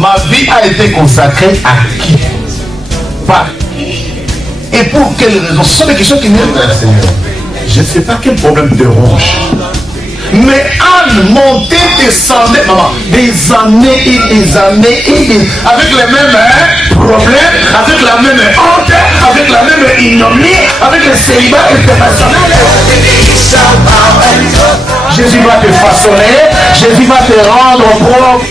Ma vie a été consacrée à qui? Par qui? Et pour quelle raison? Ce sont des questions qui viennent de la Seigneur. Je ne sais pas quel problème te ronge. Mais Anne montait, descendait, maman, des années et des années et des... avec les mêmes problèmes, avec la même honte, avec la même ignominie, avec le célibat international. Jésus va te façonner, Jésus va te rendre propre.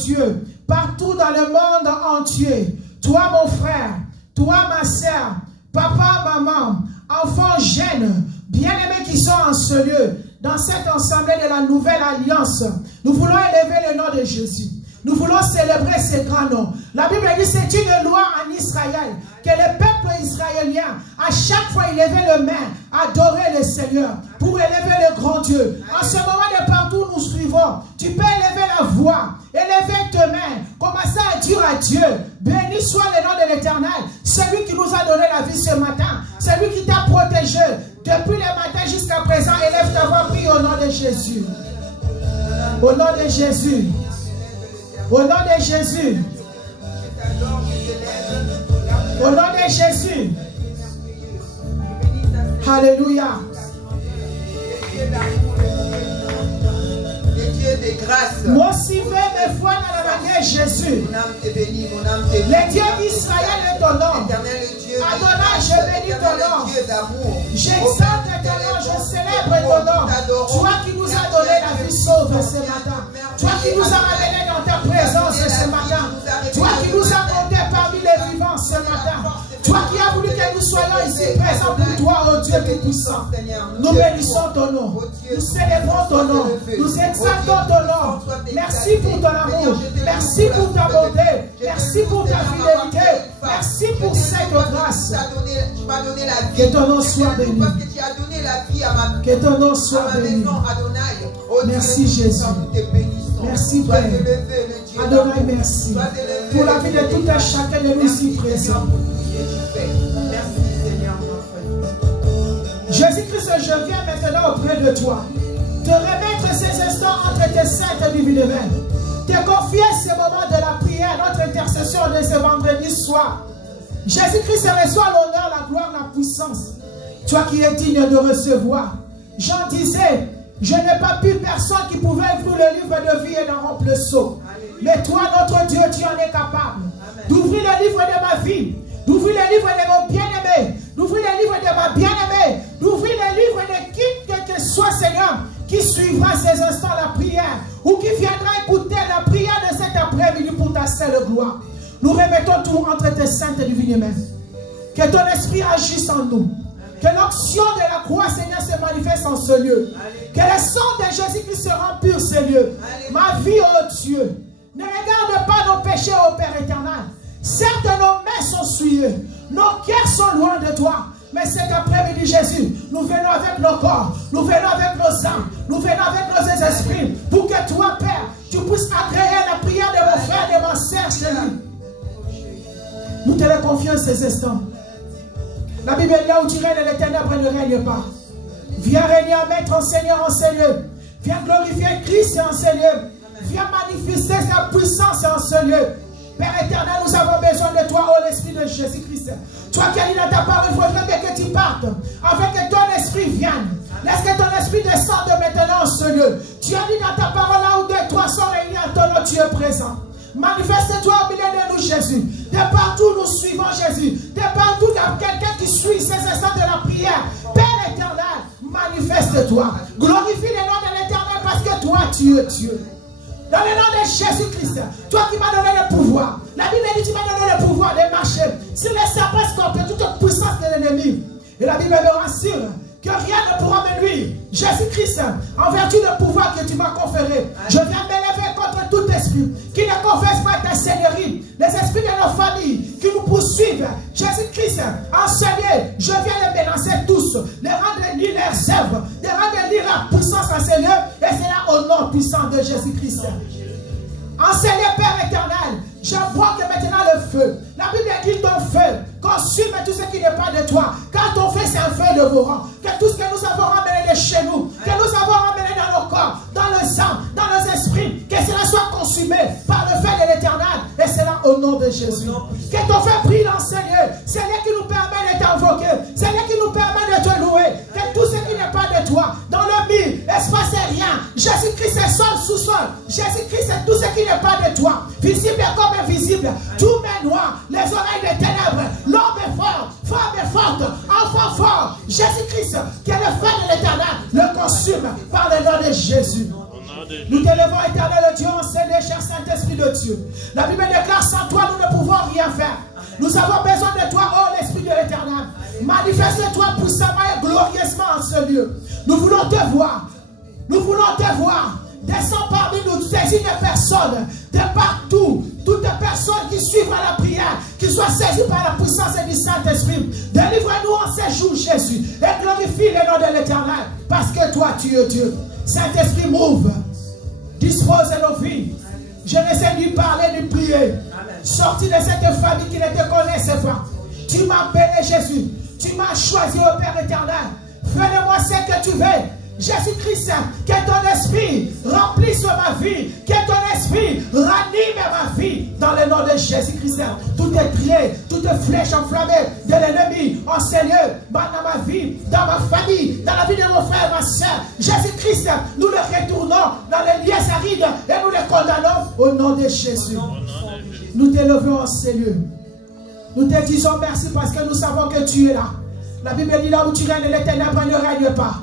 Dieu, partout dans le monde entier, toi mon frère, toi ma sœur, papa, maman, enfants, jeunes, bien-aimés qui sont en ce lieu, dans cette assemblée de la nouvelle alliance, nous voulons élever le nom de Jésus. Nous voulons célébrer ce grand nom. La Bible dit c'est une loi en Israël que le peuple israélien, à chaque fois, il levait le main, adorer le Seigneur pour élever le grand Dieu. En ce moment, de partout nous suivons, tu peux élever la voix, élever tes mains, commencer à dire à Dieu, béni soit le nom de l'Éternel, celui qui nous a donné la vie ce matin, celui qui t'a protégé depuis le matin jusqu'à présent. Élève ta voix, prie au nom de Jésus. Au nom de Jésus. Au nom de Jésus. Au nom de Jésus. Alléluia. Moi aussi vais mes foi dans la manière Jésus. Le Dieu d'Israël est ton nom. Adonai, je bénis ton nom. J'exalte ton nom, je célèbre ton nom. Toi qui nous as donné la vie sauve ce matin. Toi qui nous as ramenés dans ta présence ce matin. Toi qui nous as comptés parmi les vivants ce matin. Toi qui as voulu que nous soyons ici présents pour toi, oh Dieu Tout-Puissant. Nous bénissons ton nom. Nous célébrons ton nom. Nous exaltons ton nom. Merci pour ton amour. Merci pour ta bonté. Merci pour ta fidélité. Merci pour cette grâce. Que ton nom soit béni. Que ton nom soit béni. Merci Jésus. Merci Père. Adonai, merci. Pour la vie de tout un chacun de nous ici présents. Jésus-Christ, je viens maintenant auprès de toi. Te remettre ces instants entre tes saintes divines mains. Te confier ce moment de la prière, notre intercession de ce vendredi soir. Jésus-Christ reçoit l'honneur, la gloire, la puissance. Toi qui es digne de recevoir. Jean disait, je n'ai pas pu personne qui pouvait ouvrir le livre de vie et d'en rompre le sceau. Mais toi, notre Dieu, tu en es capable d'ouvrir le livre de ma vie, d'ouvrir le livre de mon bien-aimé, d'ouvrir le livre de ma bien-aimée, d'ouvrir le livre de qui que soit, Seigneur, qui suivra ces instants la prière ou qui viendra écouter la prière de cet après-midi pour ta seule gloire. Nous remettons tout entre tes saintes divines mains. Que ton esprit agisse en nous. Que l'onction de la croix, Seigneur, se manifeste en ce lieu. Que le sang de Jésus-Christ se remplit ce lieu. Ma vie, oh Dieu, ne regarde pas nos péchés, ô Père éternel. Certes, nos mains sont souillées. Nos cœurs sont loin de toi. Mais cet après-midi, Jésus, nous venons avec nos corps, nous venons avec nos âmes, nous venons avec nos esprits, pour que toi, Père, tu puisses agréer la prière de mon frère et de ma sœur, Seigneur. Nous te le confions ces instants. La Bible est là où tu règnes et les ténèbres ne règnent pas. Viens régner, Maître, en Seigneur, en ces lieux. Viens glorifier Christ en ces lieux. Viens manifester sa puissance en ce lieu. Père éternel, nous avons besoin de toi, ô l'Esprit de Jésus-Christ. Toi qui as dit dans ta parole, il faudrait bien que tu partes, afin que ton esprit vienne. Laisse que ton esprit descende maintenant en ce lieu. Tu as dit dans ta parole, là où deux, trois sont réunis en ton nom, tu es présent. Manifeste-toi au milieu de nous, Jésus. De partout, nous suivons Jésus. De partout, il y a quelqu'un qui suit ces instants de la prière. Père éternel, manifeste-toi. Glorifie le nom de l'Éternel parce que toi, tu es Dieu. Dans le nom de Jésus-Christ, toi qui m'as donné le pouvoir. La Bible dit tu m'as donné le pouvoir de marcher sur les serpents scorpions, toute puissance de l'ennemi. Et la Bible me rassure que rien ne pourra me nuire. Jésus-Christ, en vertu du pouvoir que tu m'as conféré, je viens m'élever contre tout esprit qui ne confesse pas ta seigneurie, les esprits de nos familles qui nous poursuivent. Jésus-Christ, enseigné, je viens les menacer tous, les rendre lire leurs œuvres, les rendre lire la puissance en Seigneur, et c'est là au nom puissant de Jésus-Christ. Enseignez, Père éternel, j'envoie que maintenant le feu, la Bible dit ton feu, qu'on consume tout ce qui n'est pas de toi. Car ton feu, c'est un feu dévorant. Que tout ce que nous avons ramené de chez nous, que nous avons ramené dans nos corps, dans le sang, dans nos esprits, que cela soit consumé par le feu de l'Éternel. Et cela au nom de Jésus. Que ton feu brille dans ce lieu. C'est lui qui nous permet de t'invoquer. C'est lui qui nous permet de te louer. Que tout ce qui n'est pas de toi, dans le mille, espace et rien, Jésus-Christ est sol, sous-sol. Jésus-Christ est tout ce qui n'est pas de toi. Visible comme invisible. Tout met noir. Les oreilles des ténèbres. L'homme est fort. Femme est forte. Enfant fort. Jésus-Christ, qui est le feu de l'Éternel, le consume par le nom de Jésus. Nous t'élevons, éternel Dieu, enseignez, cher Saint-Esprit de Dieu. La Bible déclare, sans toi, nous ne pouvons rien faire. Nous avons besoin de toi, oh l'Esprit de l'Éternel. Manifeste-toi puissamment et glorieusement en ce lieu. Nous voulons te voir. Nous voulons te voir. Descends parmi nous, saisis des personnes de partout. Toutes les personnes qui suivent à la prière, qui soient saisies par la puissance du Saint-Esprit. Délivre-nous en ces jours, Jésus. Et glorifie le nom de l'Éternel. Parce que toi, tu es Dieu. Saint-Esprit, m'ouvre. Dispose nos vies. Je ne sais ni parler ni prier. Sorti de cette famille qui ne te connaissait pas. Tu m'as appelé Jésus. Tu m'as choisi au Père éternel. Fais de moi ce que tu veux. Jésus-Christ, que ton esprit remplisse ma vie. Que ton esprit ranime ma vie. Dans le nom de Jésus-Christ. Tout est prié, toute flèche enflammée de l'ennemi enseigné dans ma vie, dans ma famille, dans la vie de mon frère et ma soeur. Jésus-Christ, nous le retournons dans les lieux arides et nous les condamnons au nom de Jésus. Nous t'élevons en ces lieux. Nous te disons merci parce que nous savons que tu es là. La Bible dit là où tu règnes, les ténèbres ne règnent pas.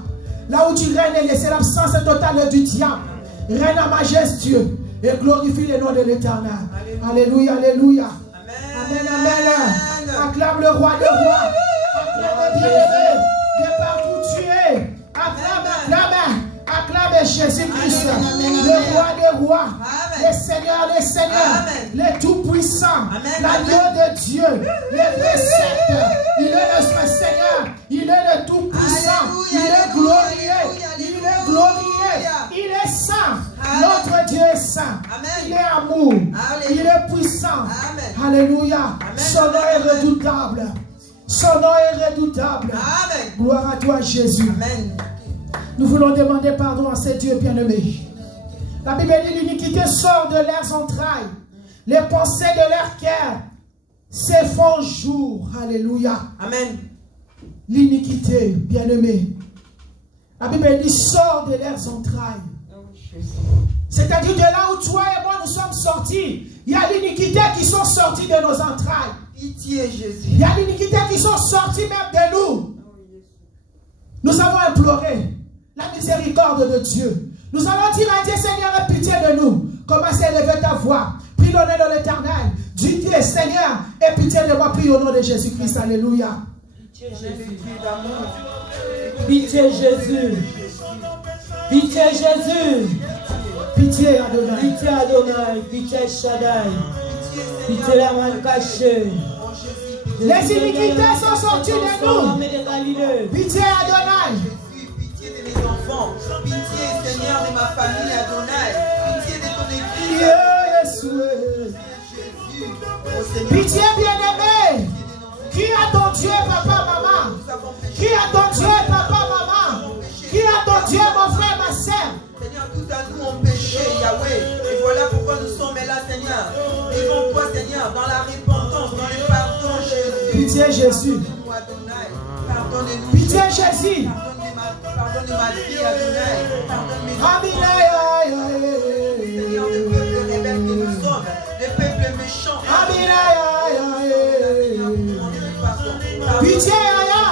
Là où tu règnes, c'est l'absence totale du diable. Règne en majestueux et glorifie le nom de l'Éternel. Alléluia, alléluia. Amen, amen. Acclame le roi des rois. Acclame Dieu de partout tu es. Acclame Jésus-Christ, le roi des rois, le Seigneur des seigneurs, le tout-puissant, l'agneau de Dieu, le précepte. Il est notre Seigneur, il est le tout-puissant, il est glorieux, il est saint. Notre Dieu est saint, il est amour, il est puissant. Alléluia, son nom est redoutable. Son nom est redoutable. Gloire à toi, Jésus. Amen. Nous voulons demander pardon à ces dieux bien-aimés. La Bible dit l'iniquité sort de leurs entrailles. Les pensées de leur cœur se font jour. Alléluia. Amen. L'iniquité, bien-aimé. La Bible dit sort de leurs entrailles. C'est-à-dire de là où toi et moi nous sommes sortis, il y a l'iniquité qui sont sorties de nos entrailles. Pitié, Jésus. Il y a l'iniquité qui sont sorties même de nous. Nous avons imploré la miséricorde de Dieu. Nous allons dire à Dieu, Seigneur, aie pitié de nous. Commencez à élever ta voix. Prie le nom de l'Éternel. Dis, Seigneur, aie pitié de moi. Prie au nom de Jésus-Christ. Alléluia. Pitié, Jésus. Pitié, Jésus. Pitié, Jésus. Pitié, Adonai. Pitié, Adonai. Pitié, Shaddai. Pitié, la main cachée. Les iniquités sont sorties de nous. Pitié, Adonai. Pitié de mes enfants. Pitié, Seigneur, de ma famille, Adonai. Pitié de ton église. Pitié, bien-aimé. Qui a ton Dieu, papa, maman? Qui a ton Dieu, papa, maman? Qui a ton Dieu, mon frère, ma soeur? Seigneur, tout à nous ont péché, Yahweh. Et voilà pourquoi nous sommes là, Seigneur. Devant toi, Seigneur, dans la repentance, dans le pardon, Jésus. Pitié, Jésus. Pardonnez-nous. Pitié, Jésus. Pardonne ma vie, Adonai. Pardonne mes enfants. Seigneur, le peuple rebelle que nous sommes, le peuple méchant. Pitié, Aya.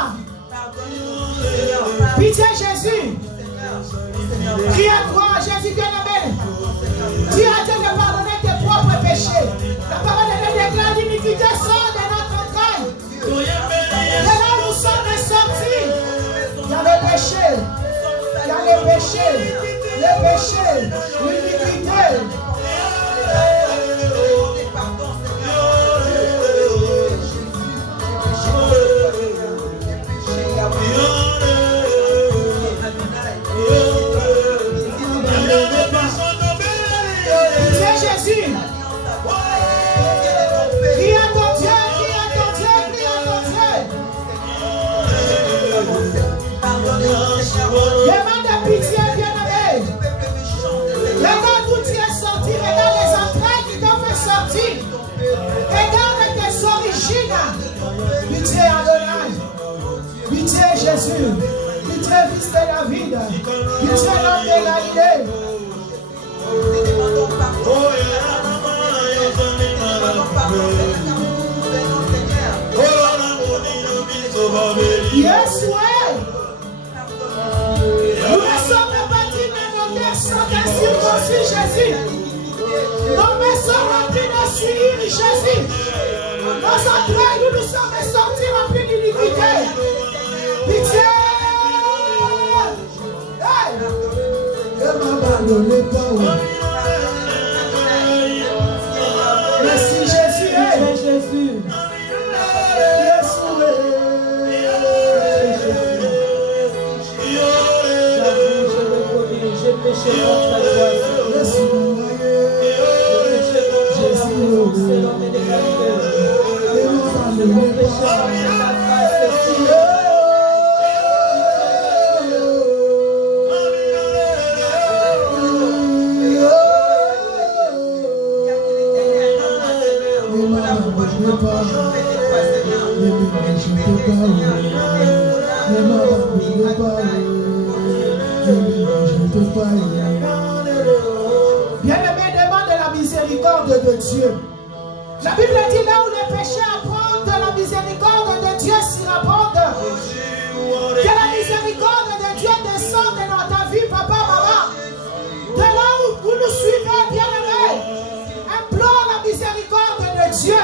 Pitié, Jésus. Crie à toi, Jésus bien-aimé. Dis à Dieu de pardonner tes propres péchés. La parole de Dieu déclare l'iniquité sort de notre entraille. De là où nous sommes sortis. Il y a le péché. Il y a le péché. Le péché. L'iniquité. Jésus. Crie à ton Dieu, crie à ton Dieu, crie à ton Demande pitié, bien-aimé. Regarde d'où tu es sorti. Regarde les entrailles qui t'ont fait sortir. Regarde tes origines. Pitié Adonai. Pitié Jésus. Pitié fils de David. Pitié l'homme de Galilée. Yes, ouais. Nous ne sommes pas dignes de nos cœurs sont incirconcis, Jésus. Nos mains sont remplies de suivre, Jésus. Nos entrailles, nous nous sommes sortis remplis d'iniquité. Pitié. Hey. Merci Jésus. Hey. Jésus. Bien-aimé, demande la miséricorde de Dieu. La Bible dit là où les péchés apprennent de la miséricorde de Dieu s'y rapportent. Que la miséricorde de Dieu descende dans ta vie, papa, maman. De là où vous nous suivez, bien-aimé, implore la miséricorde de Dieu.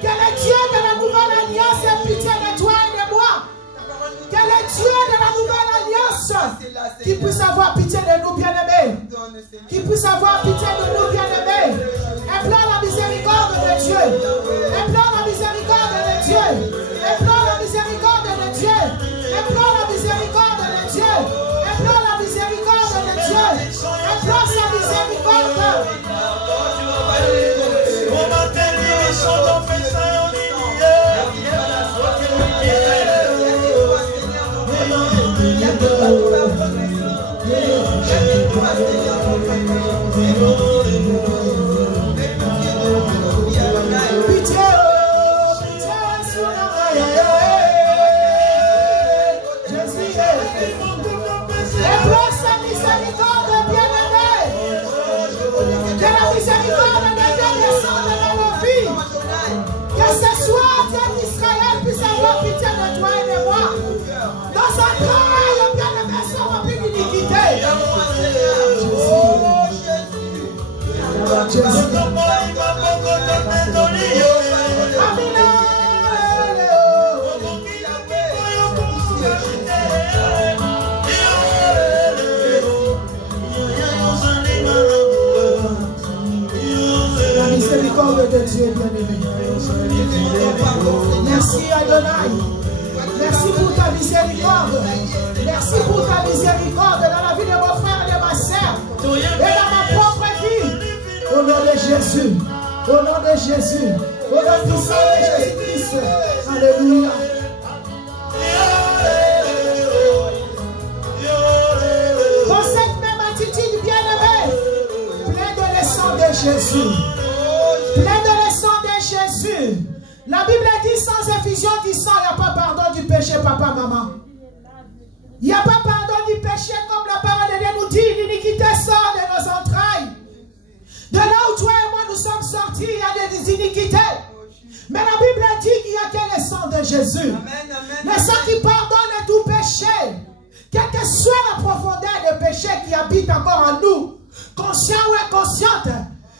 Que le Dieu de la nouvelle alliance ait pitié de toi et de moi. Que le Dieu de la nouvelle alliance qui puisse avoir pitié de nous, bien-aimés. Qui puisse avoir pitié de nous, bien-aimés. Implore la miséricorde de Dieu. Implore la miséricorde de Dieu. Implore la miséricorde de Dieu. Implore la miséricorde de Dieu. Implore la miséricorde de Dieu. Implore sa miséricorde. La miséricorde de Dieu, bien-aimé. Merci Adonai. Merci pour ta miséricorde. Merci pour ta miséricorde dans la vie de mon frère et de ma sœur. Et dans ma propre vie. Au nom de Jésus. Au nom de Jésus. Au nom puissant de Jésus-Christ. Alléluia. Dans cette même attitude, bien-aimé, plein de le sang de Jésus. Plein de le sang de Jésus. La Bible dit sans effusion du sang, il n'y a pas pardon du péché, papa, maman. Il n'y a pas pardon du péché comme la parole de Dieu nous dit. L'iniquité sort de nos entrailles. De là où toi et moi nous sommes sortis, il y a des iniquités. Mais la Bible dit qu'il n'y a que le sang de Jésus. Le sang qui pardonne tout péché. Quelle que soit la profondeur de péché qui habite encore en nous, conscient ou inconsciente,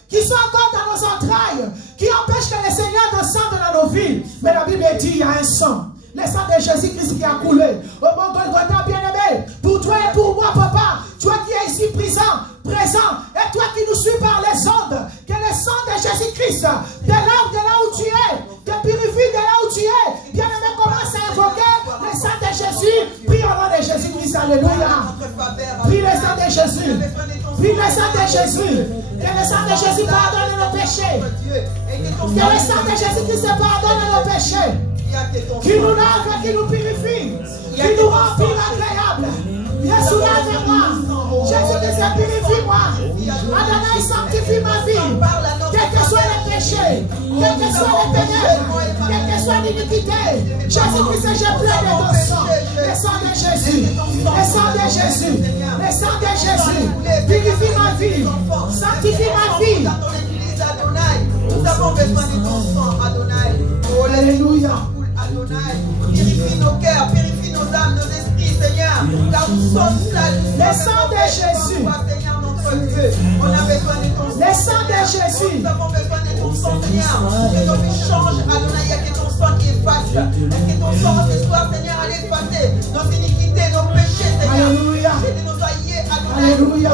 qui sont encore dans nos entrailles, qui empêchent que le Seigneur descende dans nos vies. Mais la Bible dit qu'il y a un sang. Le sang de Jésus-Christ qui a coulé. Au mont Golgotha, bien-aimé, pour toi et pour moi, papa, toi qui es ici présent, et toi qui nous suis par les ondes, que le sang de Jésus-Christ, de là où tu es, te purifie de là où tu es. Bien-aimé, commence à invoquer le sang de Jésus. Prie au nom de Jésus-Christ, alléluia. Prie le sang de Jésus. Prie le sang de Jésus. Que le sang de Jésus pardonne nos péchés. Que le sang de Jésus-Christ pardonne nos péchés. Qui nous lave, qui nous purifie, qui nous rend plus agréable. Viens soulève-moi. Jésus-Christ, purifie-moi. Adonai, sanctifie ma vie. Quels que soient les péchés, quels que soient les ténèbres, quelle que soit l'iniquité, Jésus-Christ, je pleure de ton sang. Le sang de Jésus. Le sang de Jésus. Le sang de Jésus. Purifie ma vie. Sanctifie ma vie. Nous avons besoin de ton sang, Adonai. Alléluia. Adonai, purifie nos cœurs, purifie nos âmes, nos esprits, Seigneur. Car nous sommes sales. Le sang de Jésus. Seigneur, notre Dieu. On a besoin de ton sang. Le sang de Jésus. Nous avons besoin de ton sang, Seigneur. Que nos vies changent, Adonai. Il y a que ton sang qui efface. Est-ce que ton sang ce soir, Seigneur, allait effacer nos iniquités, nos péchés, Seigneur. Alléluia. De nos aïeux, Adonai. Alléluia.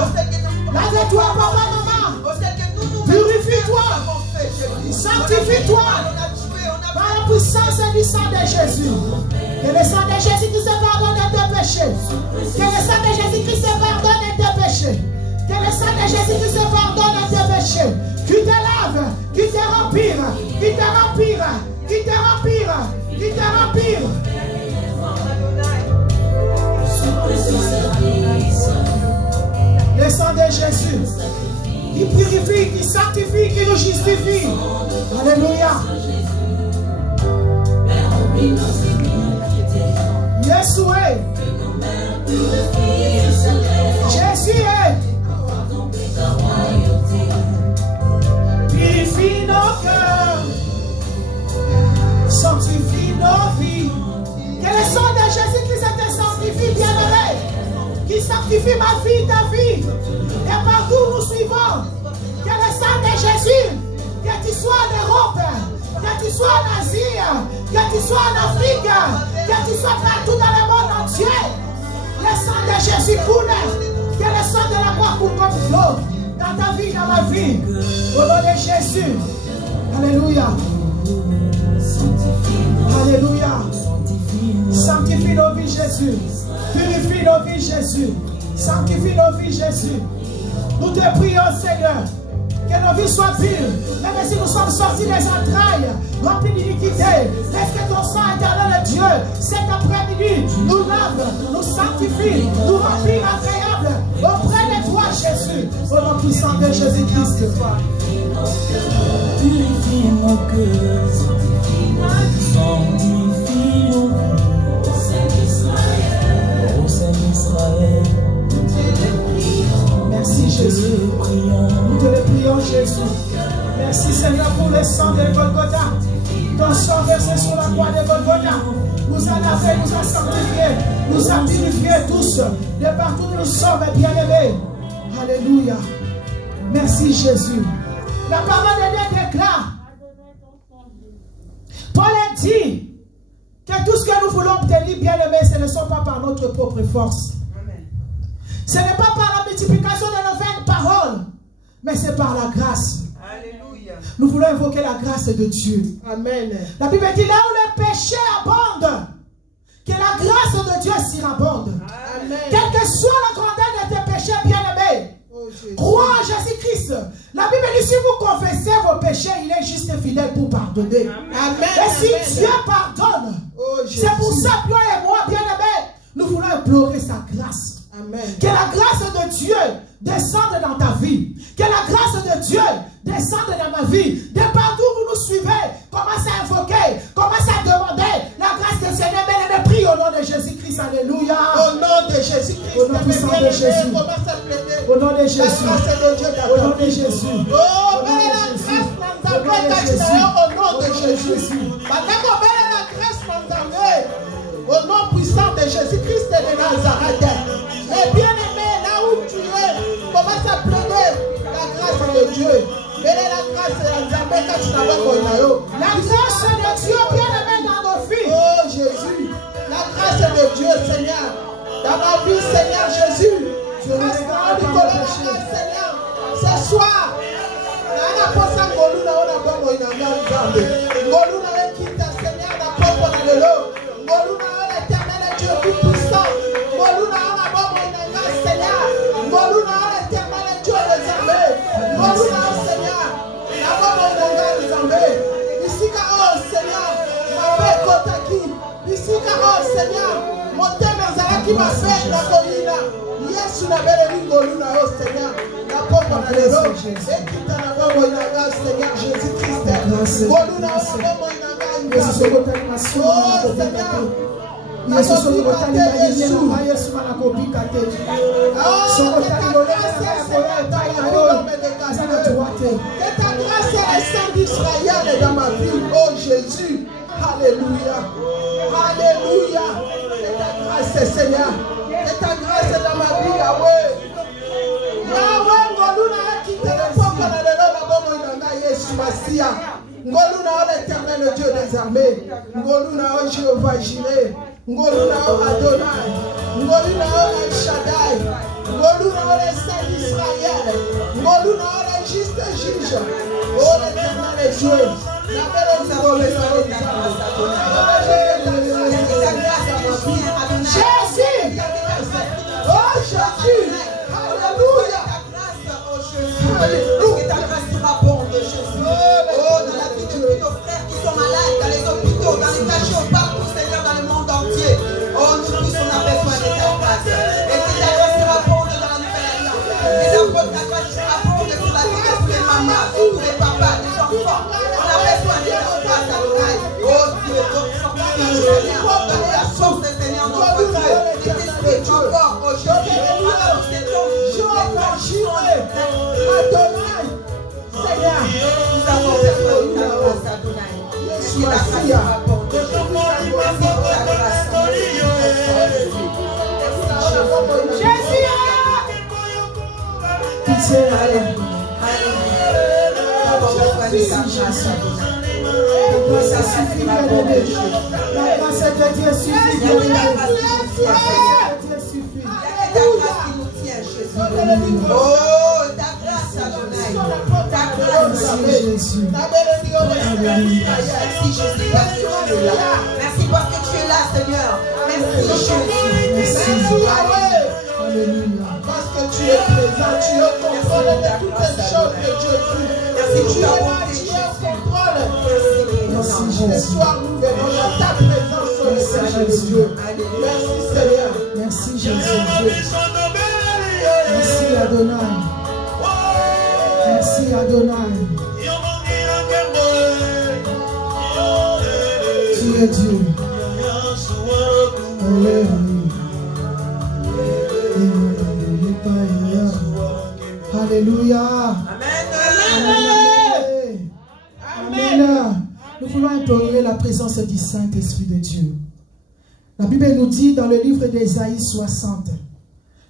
Lave-toi, papa, maman. Purifie-toi. Sanctifie-toi. Par la puissance du sang de Jésus. Que le sang de Jésus qui se pardonne de tes péchés. Que le sang de Jésus qui se pardonne de tes péchés. Que le sang de Jésus qui se pardonne de tes péchés. Qui te lave, qui te rempire, qui te rempire, qui te rempire, qui te rempire. Le sang de Jésus qui purifie, qui sanctifie, qui nous justifie. Alléluia. Jésus est. Jésus est. Purifie nos cœurs. Sanctifie nos vies. Que le sang de Jésus qui te sanctifie, bien-aimé. Qui sanctifie ma vie, ta vie. Et partout où nous suivons. Que le sang de Jésus, que tu sois en Europe, que tu sois en Asie, que tu sois en Afrique, que tu sois partout dans le monde entier. Le sang de Jésus coule. Que le sang de la croix coule comme flot dans ta vie, dans ma vie. Au nom de Jésus. Alléluia. Alléluia. Sanctifie nos vies, Jésus. Purifie nos vies, Jésus. Sanctifie nos vies, Jésus. Nous te prions, Seigneur, que nos vies soient pures. Même si nous sommes sortis des entrailles, remplis d'iniquité, laisse que ton sang éternel de Dieu, cet après-midi, nous lave, nous sanctifie, nous remplit agréable auprès de toi, Jésus, au nom puissant de Jésus-Christ. Purifie nos cœurs, sanctifie nos vies, ô Saint-Israël. Merci Jésus. Nous te le prions Jésus. Merci Seigneur pour le sang de Golgotha. Ton sang versé sur la croix de Golgotha nous a lavé, nous a sanctifiés, nous a purifiés tous. De partout où nous sommes bien-aimés. Alléluia. Merci Jésus. La parole de Dieu déclare. Paul a dit que tout ce que nous voulons obtenir, bien-aimés, ce ne sont pas par notre propre force. Ce n'est pas par la multiplication de nos vaines paroles, mais c'est par la grâce. Alléluia. Nous voulons invoquer la grâce de Dieu. Amen. La Bible dit là où le péché abonde, que la grâce de Dieu surabonde. Amen. Quelle que soit la grandeur de tes péchés, bien-aimés, crois en Jésus-Christ. La Bible dit si vous confessez vos péchés, il est juste et fidèle pour pardonner. Amen. Et si Dieu pardonne, c'est pour ça que toi et moi, bien-aimés, nous voulons implorer sa grâce. Amen. Que la grâce de Dieu descende dans ta vie. Que la grâce de Dieu descende dans ma vie. De partout où vous nous suivez, commence à invoquer, commence à demander la grâce du Seigneur. Mais le prie au nom de Jésus-Christ. Alléluia. Au nom de Jésus-Christ. Au nom puissant de Jésus. Au nom de Jésus. Au nom de Jésus. Oh, belle la grâce au nom de Jésus. La grâce au nom puissant de Jésus-Christ de Nazareth. Et bien aimé, là où tu es, commence à pleurer la grâce de Dieu. Quelle est la grâce de Dieu? La grâce de Dieu, bien aimé, dans nos vies. Oh Jésus, la grâce de Dieu, Seigneur. Dans ma vie, Seigneur Jésus. Je reste du colère, Seigneur. Ce soir, Seigneur, mon thème qui m'appelle la colline. Yesu na belle ngolu na yo Seigneur. Na poko na lelo. Ekita na bomo na Seigneur Jésus Christ. Ngolu na bomo na Yesu sokotali masumu na kobika te. Yesu sokotali bayeye na Yesu na kobika te. Sokotali loleka na koya epai na yo. Ça ne doit te. Que ta grâce est le sang d'Israël dans ma vie, oh Jésus. Alléluia. Alléluia. Que ta grâce, Seigneur. Que ta grâce est dans ma vie, Yahweh. Yahweh, ngoluna akita na poko na lelo na bomo inanga Yesu Masia. Ngoluna l'éternel Dieu des armées. Ngoluna Jéhovah Jireh. Ngoluna Adonai. Ngoluna El Shaddai. Ngoluna le Saint d'Israël. Ngoluna le juste juge. Oh l'éternel Dieu. La belle Jésus. Oh Jésus. Alléluia. Que ta grâce sera bonne, Jésus. Oh, dans la vie de tous nos frères qui sont malades, dans les hôpitaux, dans les cachots, partout, Seigneur, dans le monde entier. Oh, nous tous, on a besoin de ta grâce. Et que ta grâce sera bonne dans la nouvelle alliance. Et ta grâce sera bonne sur la vie de tous les mamans, de tous les papas, des enfants. On a besoin de ta grâce, Adonai. Oh Dieu, donc, Seigneur, donne la force, Seigneur, notre Dieu. Et t'explique encore aujourd'hui. Alors, c'est ton Jéhovah Jireh. Adonai. Seigneur. Nous avons besoin de ta grâce, Adonai. Yesu Que ta grâce Masia. sera bonne. Que ta grâce sera bonne. Jésus. Pitié, ça suffit, bien-aimé. La grâce de Dieu suffit, bien-aimé. La grâce de Dieu suffit. Ta grâce qui nous tient, Jésus. Oh, ta grâce, Adonai. Ta grâce, Jésus. Merci, Jésus, parce que tu es là. Merci parce que tu es là, Seigneur. Merci, Jésus. Merci, Yahweh. Alléluia. Parce que tu es présent, tu es au contrôle de toutes les choses que Dieu fait. Merci pour Tu es ta là, bonté, tu es au Jésus. contrôle. Merci, Ce Jésus. soir, nous venons dans ta présence, sur le Seigneur de Dieu. Merci, Seigneur. Merci, Jésus. Merci, Adonai. Merci, Adonai. Tu es Dieu. Alléluia. Amen. Amen. Nous voulons implorer la présence du Saint-Esprit de Dieu. La Bible nous dit dans le livre d'Ésaïe 60,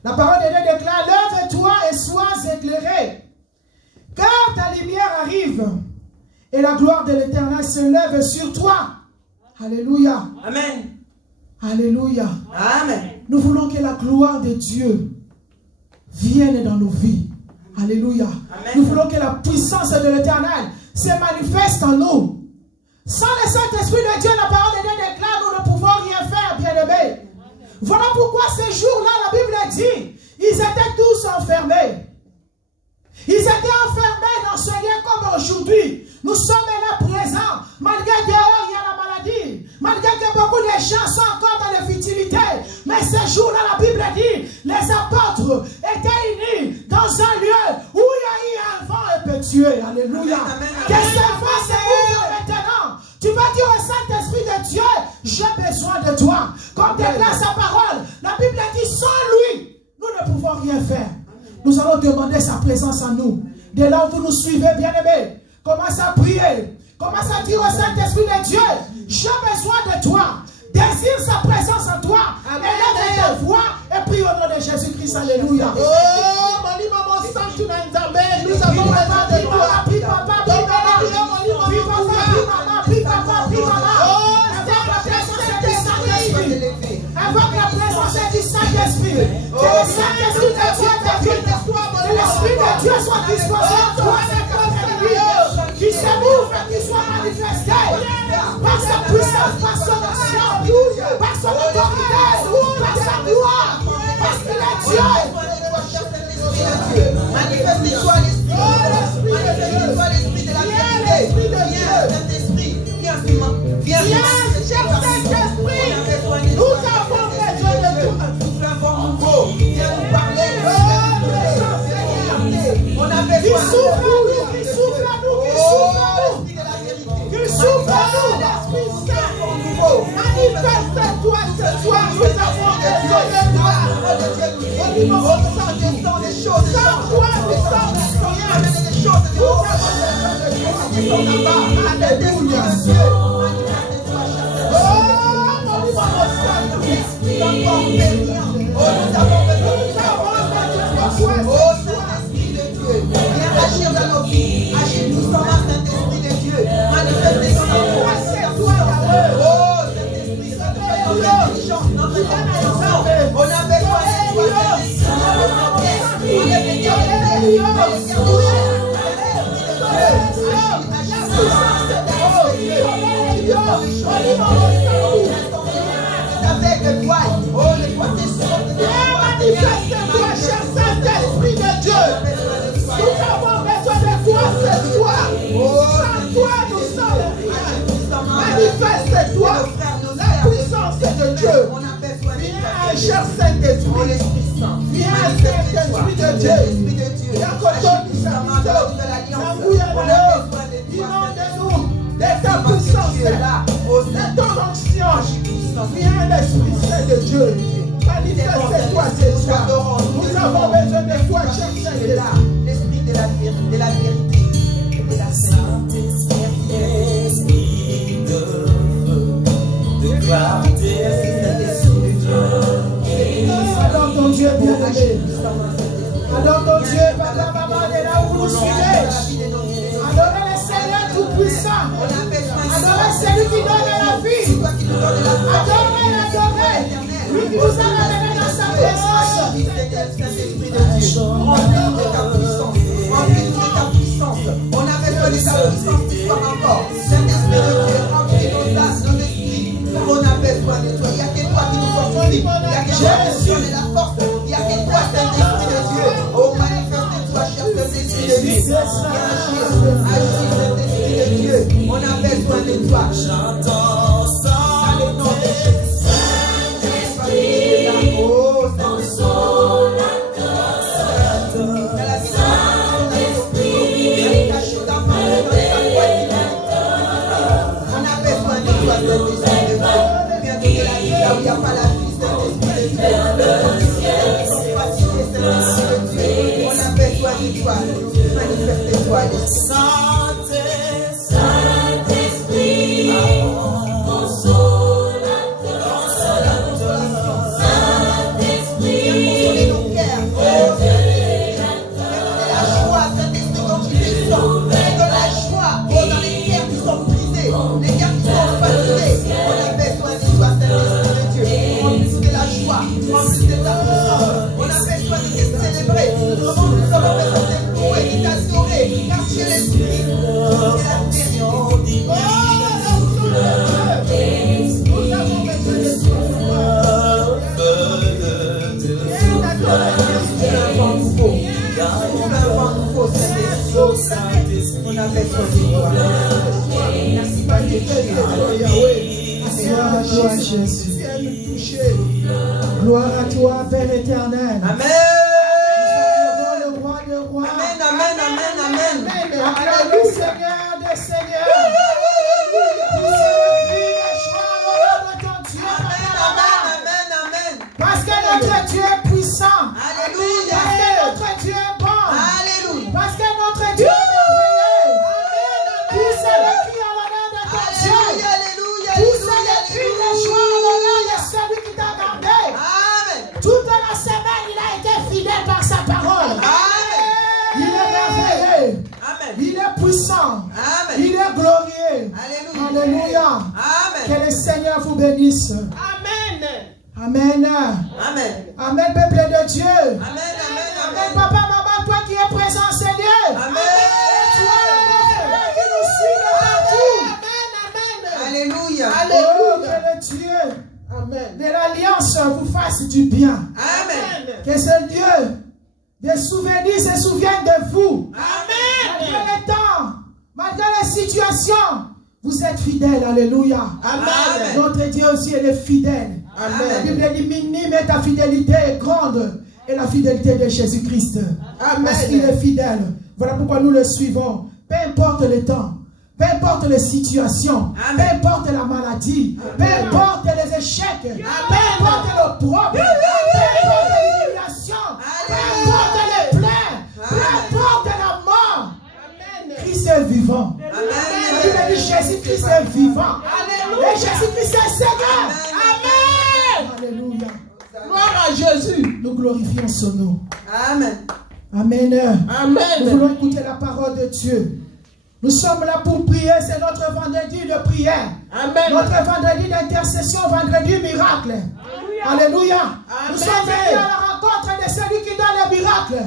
la parole de Dieu déclare: lève-toi et sois éclairé, car ta lumière arrive et la gloire de l'Éternel se lève sur toi. Alléluia. Amen. Alléluia. Amen. Nous voulons que la gloire de Dieu vienne dans nos vies. Alléluia. Amen. Nous voulons que la puissance de l'Éternel se manifeste en nous. Sans le Saint-Esprit de Dieu, la parole de Dieu déclare: nous ne pouvons rien faire, bien-aimés. Voilà pourquoi ces jours-là, la Bible dit, ils étaient tous enfermés. Ils étaient enfermés dans ce lien comme aujourd'hui. Nous sommes là présents, malgré dehors il y a la maladie, malgré que beaucoup de gens sont encore dans la futilité. Mais ces jours-là, la Bible dit, les apôtres étaient unis dans un lieu où il y a eu un vent impétueux. Alléluia. Qu'est-ce que vent se ouvre maintenant? Tu vas dire au Saint-Esprit de Dieu: j'ai besoin de toi. Comme déclare sa parole, la Bible dit, sans lui, nous ne pouvons rien faire. Nous allons demander sa présence en nous. De là où vous nous suivez, bien-aimés, commence à prier. Commence à dire au Saint-Esprit de Dieu: j'ai besoin de toi. Désire sa présence en toi. Élève ta voix et prie au nom de Jésus-Christ. Alléluia. Oh, nous avons besoin de toi. Prie papa, prie maman, prie papa, prie maman, prie maman. Invoque la présence du Saint-Esprit. Que le Saint-Esprit de Dieu t'habite. Que l'Esprit de Dieu soit disposé en toi. Qu'il se mouve et qu'il soit manifesté. Par sa puissance, par son action, par son autorité, par sa gloire. Parce qu'il est Dieu. Manifeste-toi l'esprit. Manifeste-toi l'esprit de la vérité. Viens, Saint-Esprit. Viens, Saint-Esprit. Nous avons besoin de toi. toi, nous avons besoin de toi. Au niveau de sang, des choses. Sans toi, nous sommes rien. Des choses, nous avons besoin de toi. Alléluia. Oh, mon Dieu, nous avons besoin de toi. Oh, Saint-Esprit de Dieu, viens agir dans nos vies. Agis puissamment, Saint-Esprit de Dieu. Manifeste ton amour. Oh, Saint-Esprit, ça te fait notre intelligence, notre compréhension. On a besoin de toi, Saint-Esprit. On est béni, on est avec toi, oh, les doigts tes sortes de manifeste-toi, cher Saint-Esprit de Dieu. Nous avons besoin de toi ce soir. Sans toi, nous sommes rien. Manifeste-toi, la puissance de Dieu. Viens, cher Saint-Esprit. Viens, Saint-Esprit de Dieu. Viens, inonde-nous de ta puissance, de ton onction. Viens, l'Esprit Saint de Dieu. Manifeste-toi ce soir. Nous avons besoin de toi, cher Saint-Esprit. L'Esprit de la vérité et de la Saint-Esprit de feu, de clarté. Adore ton Dieu bien-aimé. Adore ton Dieu, papa, maman, de là où vous suivez. Adorez le Seigneur tout-puissant. Adorez celui qui donne la vie. Adorez. Lui qui vous a ramené dans sa présence. Remplis de ta puissance. Remplis de ta puissance. On a besoin de ta puissance ce soir encore. Saint-Esprit de Dieu, remplis nos âmes, nos esprits. On a besoin de toi. Il n'y a que toi qui nous fortifie. Il n'y a que toi qui nous donne la force. Il n'y a que toi, Saint-Esprit de Dieu. Oh, manifeste-toi, cher Saint-Esprit de Dieu. Agis, Saint-Esprit de Dieu. On a besoin de toi. J'entends ça. Dans le nom de Jésus. Manifeste-toi, Saint-Esprit, consolateur, consoler nos cœurs. La joie, Saint-Esprit, quand tu descends. De la joie, oh, dans les cœurs qui sont brisés, les cœurs qui sont fatigués. On a besoin de toi, Saint-Esprit de Dieu. Remplis de la joie, remplis de ta puissance. On a besoin de te célébrer. Nous avons besoin de te louer, de t'adorer, car tu es l'Esprit de la vérité. Oh, nous avons besoin de toi. On a besoin de toi. Merci, Gloire à toi, Jésus. Gloire à toi, Père éternel. Amen. Le roi de rois. Amen, amen, amen, amen. Acclame le Seigneur des seigneurs. Parce que notre Dieu est puissant. Alléluia. Parce que notre Dieu est bon. Alléluia. Parce que notre Dieu est merveilleux. Tous les cris en l'honneur de ton Dieu. Alléluia. Tous les cris de joie en l'honneur de celui qui t'a gardé. Amen. Toute la semaine, il a été fidèle par sa parole. Amen. Il est merveilleux. Amen. Il est puissant. Amen. Il est glorieux. Alléluia. Alléluia. Amen. Que le Seigneur vous bénisse. Amen. Amen. Amen. Amen, peuple de Dieu. Amen. Amen, Amen. papa, maman, toi qui es présent en ce lieu. Amen. Et toi, mon frère qui nous suit de partout. Alléluia. Oh, que le Dieu Amen. de l'Alliance vous fasse du bien. Amen. Que ce Dieu des souvenirs se souvienne de vous. Amen. Malgré les temps, malgré les situations, vous êtes fidèles. Alléluia. Amen. Notre Dieu aussi, il est fidèle. Amen. La Bible dit minime et ta fidélité est grande. Et la fidélité de Jésus-Christ. Amen. Parce qu'il est fidèle. Voilà pourquoi nous le suivons. Peu importe le temps. Peu importe les situations. Amen. Peu importe la maladie. Peu importe les échecs. Peu propre, peu importe l'humiliation, peu importe les plaies, peu importe la mort. Christ est vivant. La Bible dit Jésus-Christ est vivant. Et Jésus-Christ est Seigneur. Amen. Alléluia. Gloire à Jésus. Nous glorifions son nom. Amen. Amen. Amen. Nous voulons écouter la parole de Dieu. Nous sommes là pour prier. C'est notre vendredi de prière. Amen. Notre vendredi d'intercession, vendredi miracle. Alléluia. Nous sommes venus à la rencontre de celui qui donne le miracle.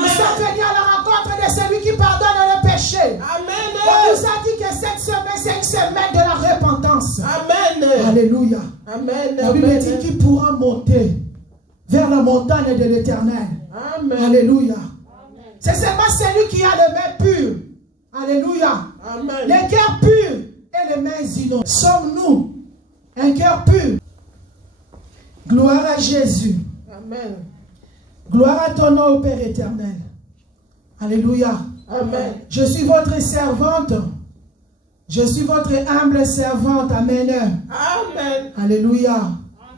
Nous sommes venus à la rencontre de celui qui pardonne le péché. Amen. On nous a dit que cette semaine, c'est une semaine de la repentance. Amen. Alléluia. Amen. La Bible dit qu'il pourra monter vers la montagne de l'Éternel. Amen. Alléluia. C'est seulement celui qui a le mains pures. Alléluia. Amen. Les cœurs purs et les mains innocentes. Sommes-nous un cœur pur? Gloire à Jésus. Amen. Gloire à ton nom, Père éternel. Alléluia. Amen. Je suis votre servante. Je suis votre humble servante. Amen. Amen. Alléluia.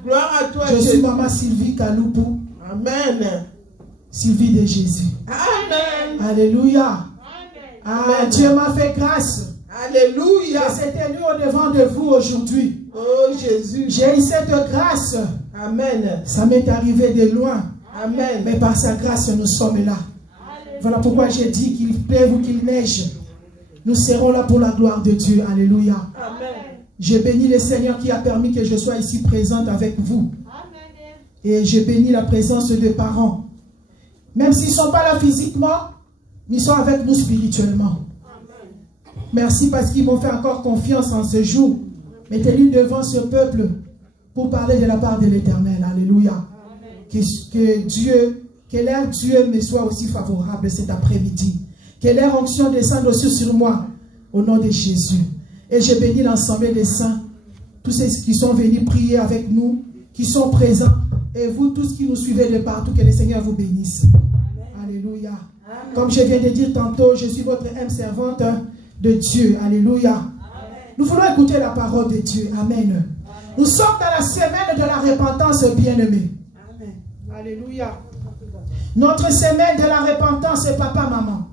Gloire à toi, Je suis Jésus. maman Sylvie Kaloupou. Amen. Sylvie de Jésus. Amen. Alléluia. Ah, Amen. Dieu m'a fait grâce. Alléluia. Je s'est tenu au-devant de vous aujourd'hui. Oh Jésus. J'ai eu cette grâce. Amen. Ça m'est arrivé de loin. Amen. Mais par sa grâce, nous sommes là. Voilà pourquoi j'ai dit qu'il pleuve ou qu'il neige. Nous serons là pour la gloire de Dieu. Alléluia. Amen. Je bénis le Seigneur qui a permis que je sois ici présente avec vous. Et je bénis la présence des parents. Même s'ils ne sont pas là physiquement, ils sont avec nous spirituellement. Merci parce qu'ils m'ont fait encore confiance en ce jour. Mettez-lui devant ce peuple pour parler de la part de l'Éternel. Alléluia. Que l'air Dieu me soit aussi favorable cet après-midi. Que l'air onction descende aussi sur moi au nom de Jésus. Et je bénis l'ensemble des saints, tous ceux qui sont venus prier avec nous, qui sont présents, et vous tous qui nous suivez de partout, que le Seigneur vous bénisse. Alléluia. Comme je viens de dire tantôt, je suis votre âme servante de Dieu. Alléluia. Nous voulons écouter la parole de Dieu. Amen. Nous sommes dans la semaine de la repentance, bien-aimés. Alléluia. Notre semaine de la repentance, c'est papa, maman.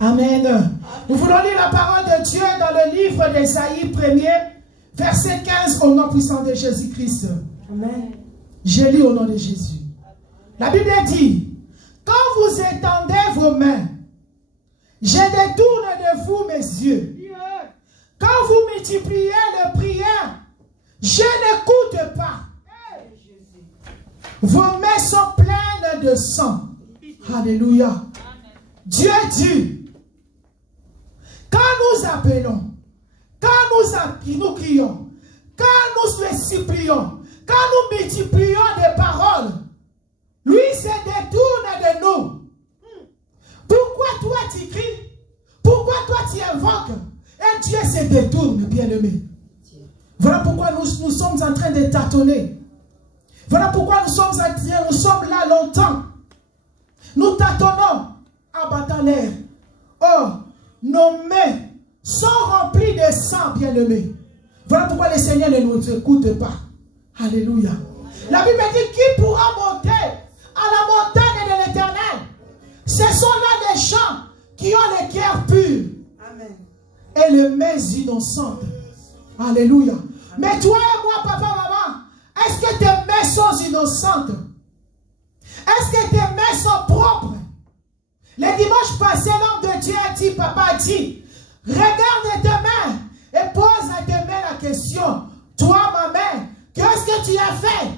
Amen. Nous voulons lire la parole de Dieu dans le livre d'Ésaïe 1er, verset 15, au nom puissant de Jésus-Christ. Amen. Je lis au nom de Jésus. La Bible dit, quand vous étendez vos mains, je détourne de vous mes yeux. Quand vous multipliez les prières, je n'écoute pas. Vos mains sont pleines de sang. Alléluia. Dieu dit, quand nous appelons, quand nous crions, quand nous les supplions, quand nous multiplions des paroles, lui se détourne de nous. Pourquoi toi tu cries? Pourquoi toi tu invoques? Et Dieu se détourne, bien-aimé. Voilà pourquoi nous sommes en train de tâtonner. Voilà pourquoi nous sommes là longtemps. Nous tâtonnons en battant l'air. Oh, nos mains sont remplies de sang, bien-aimés. Voilà pourquoi le Seigneur ne nous écoute pas. Alléluia. La Bible dit, qui pourra monter à la montagne de l'Éternel? Ce sont là des gens qui ont les cœurs purs. Amen. Et les mains innocentes. Alléluia. Mais toi et moi, papa, maman, est-ce que tes mains sont innocentes? Est-ce que tes mains sont propres? Le dimanche passé, l'homme de Dieu a dit, papa a dit, regarde tes mains et pose à tes mains la question, toi, ma main, qu'est-ce que tu as fait?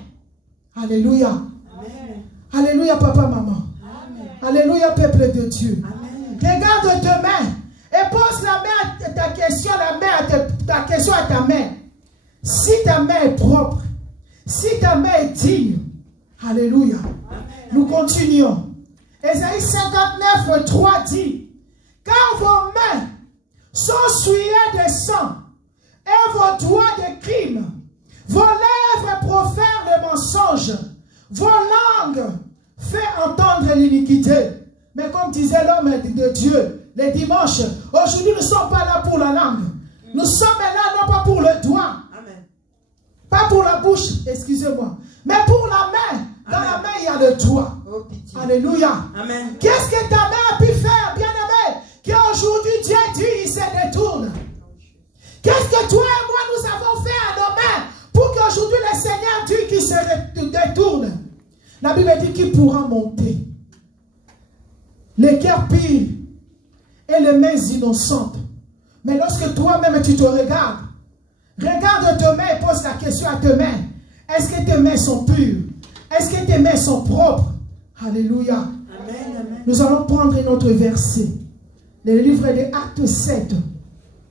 Alléluia. Amen. Alléluia, papa, maman. Amen. Alléluia, peuple de Dieu. Amen. Regarde tes mains et pose la main à ta question, ta question à ta main. Si ta main est propre, si ta main est digne, alléluia. Amen. Nous continuons. Ésaïe 59, 3 dit, car vos mains sont souillées de sang et vos doigts de crime, vos lèvres profèrent le mensonge, vos langues font entendre l'iniquité. Mais comme disait l'homme de Dieu, les dimanches, aujourd'hui nous ne sommes pas là pour la langue. Nous sommes là non pas pour le doigt, pas pour pour la bouche, excusez-moi. Mais pour la main, dans la main, il y a le doigt. Oh, pitié. Alléluia. Amen. Qu'est-ce que ta main a pu faire, bien-aimé, qu'aujourd'hui Dieu dit, il se détourne? Qu'est-ce que toi et moi, nous avons fait à nos mains pour qu'aujourd'hui le Seigneur dit qu'il se détourne? La Bible dit qu'il pourra monter. Les cœurs purs et les mains innocentes. Mais lorsque toi-même tu te regardes, regarde tes mains et pose la question à tes mains. Est-ce que tes mains sont pures? Est-ce que tes mains sont propres? Alléluia. Amen, amen. Nous allons prendre notre verset. Le livre de Actes 7,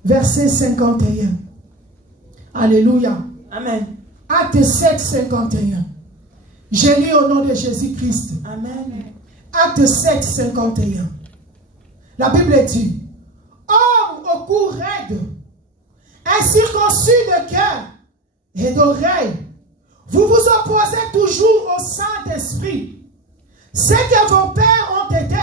verset 51. Alléluia. Amen. Actes 7, 51. Je lis au nom de Jésus-Christ. Amen. Actes 7, 51. La Bible dit, homme au cou raide, incirconcis de cœur et d'oreille, vous vous opposez toujours au Saint-Esprit. Ce que vos pères ont été,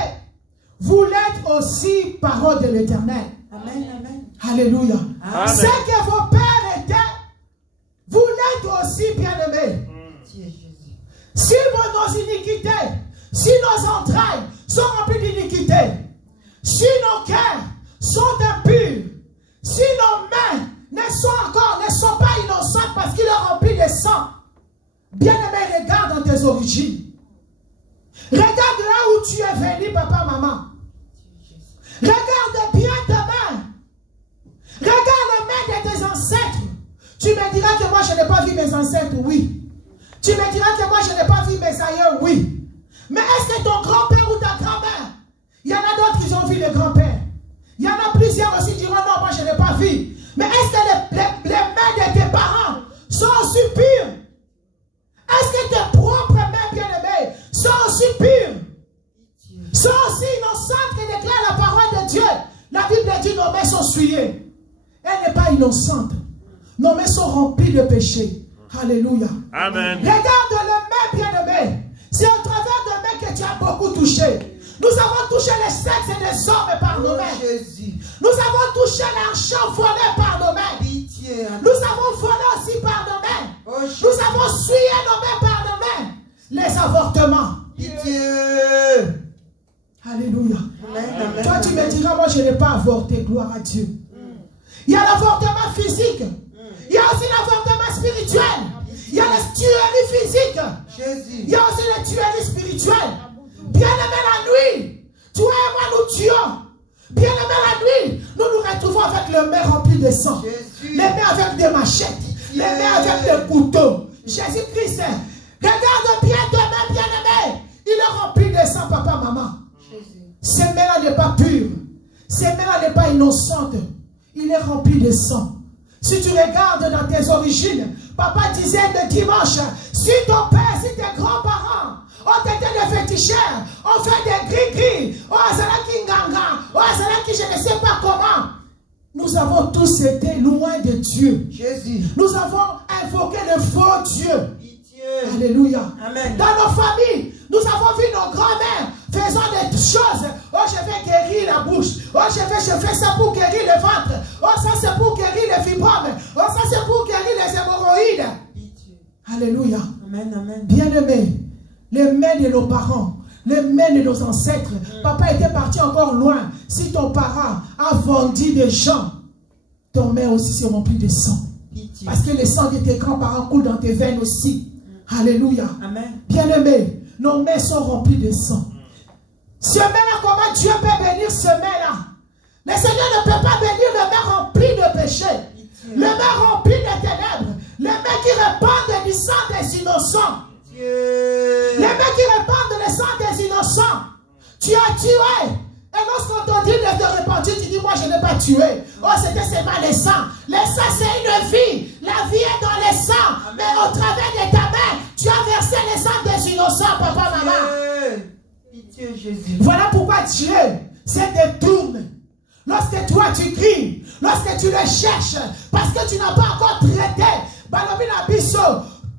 vous l'êtes aussi, parole de l'Éternel. Amen, amen. Alléluia. Amen. Ce que vos pères étaient, vous l'êtes aussi, bien-aimés. Pitié, Jésus. Si nos iniquités, si nos entrailles sont remplies d'iniquité, si nos cœurs sont impurs, si nos mains ne sont pas innocentes parce qu'il est rempli de sang, bien-aimé, regarde dans tes origines. Regarde là où tu es venu, papa, maman. Regarde bien ta main. Regarde la main de tes ancêtres. Tu me diras que moi je n'ai pas vu mes ancêtres, oui. Tu me diras que moi je n'ai pas vu mes aïeux, oui. Mais est-ce que ton grand-père ou ta grand-mère, il y en a d'autres qui ont vu le grand-père. Il y en a plusieurs aussi qui diront non, moi je n'ai pas vu. Mais est-ce que les mains de tes parents sont aussi pures? Est-ce que tes propres mains, bien-aimées, sont aussi pures? Sont aussi innocentes que déclare la parole de Dieu? La Bible dit nos mains sont souillées. Elle n'est pas innocente. Nos mains sont remplies de péché. Alléluia. Amen. Regarde les mains, bien-aimées. C'est au travers de mains que tu as beaucoup touché. Nous avons touché les sexes des hommes par nos mains. Jésus. Nous avons touché l'argent volé par nos mains. Pitié. Nous avons volé aussi par nos mains. Oh, Jésus. Nous avons souillé nos mains par nos mains. Les avortements. Pitié. Alléluia. Amen, amen. Toi, tu me diras, moi, je n'ai pas avorté. Gloire à Dieu. Il y a l'avortement physique. Il y a aussi l'avortement spirituel. Il y a la tuerie physique. Jésus. Il y a aussi la tuerie spirituelle. Bien-aimé, la nuit, toi et moi nous tuons. Bien-aimé, la nuit, nous nous retrouvons avec les mains remplies de sang. Jésus. Les mains avec des machettes. Les mains avec des couteaux. Jésus-Christ, regarde bien tes mains, bien-aimé. Il est rempli de sang, papa, maman. Jésus. Ces mains-là n'est pas pure. Ces mains-là n'est pas innocente. Il est rempli de sang. Si tu regardes dans tes origines, papa disait le dimanche, si ton père, si tes grands-parents ont été des féticheurs, ont fait des gris-gris, oh, c'est là qui nganga, oh, c'est là qui je ne sais pas comment. Nous avons tous été loin de Dieu. Jésus. Nous avons invoqué le faux Dieu. Pitié. Alléluia. Amen. Dans nos familles, nous avons vu nos grands-mères faisant des choses. Oh, je vais guérir la bouche. Oh, je fais ça pour guérir le ventre. Oh, ça c'est pour guérir les fibromes. Oh, ça c'est pour guérir les hémorroïdes. Pitié. Alléluia. Amen, amen. Bien-aimés, les mains de nos parents, les mains de nos ancêtres. Papa était parti encore loin. Si ton parent a vendu des gens, ton main aussi se remplit de sang. Pitié. Parce que le sang de tes grands-parents coule dans tes veines aussi. Alléluia. Amen. Bien-aimés, nos mains sont remplies de sang. Ce main-là, comment Dieu peut bénir ce main-là? Le Seigneur ne peut pas bénir le main rempli de péché. Le main rempli de ténèbres. Les mains qui répandent du sang des innocents. Pitié. Les mains qui répandent le sang des innocents. Tu as tué. Et lorsqu'on te dit de te repentir, tu dis, moi je n'ai pas tué. Oh, c'était seulement le sang. Le sang, c'est une vie. La vie est dans le sang. Mais au travers de ta main, tu as versé le sang des innocents, papa, maman. Pitié, Jésus. Voilà pourquoi Dieu se détourne. Lorsque toi tu cries, lorsque tu le cherches, parce que tu n'as pas encore traité, Balobi Nabiso,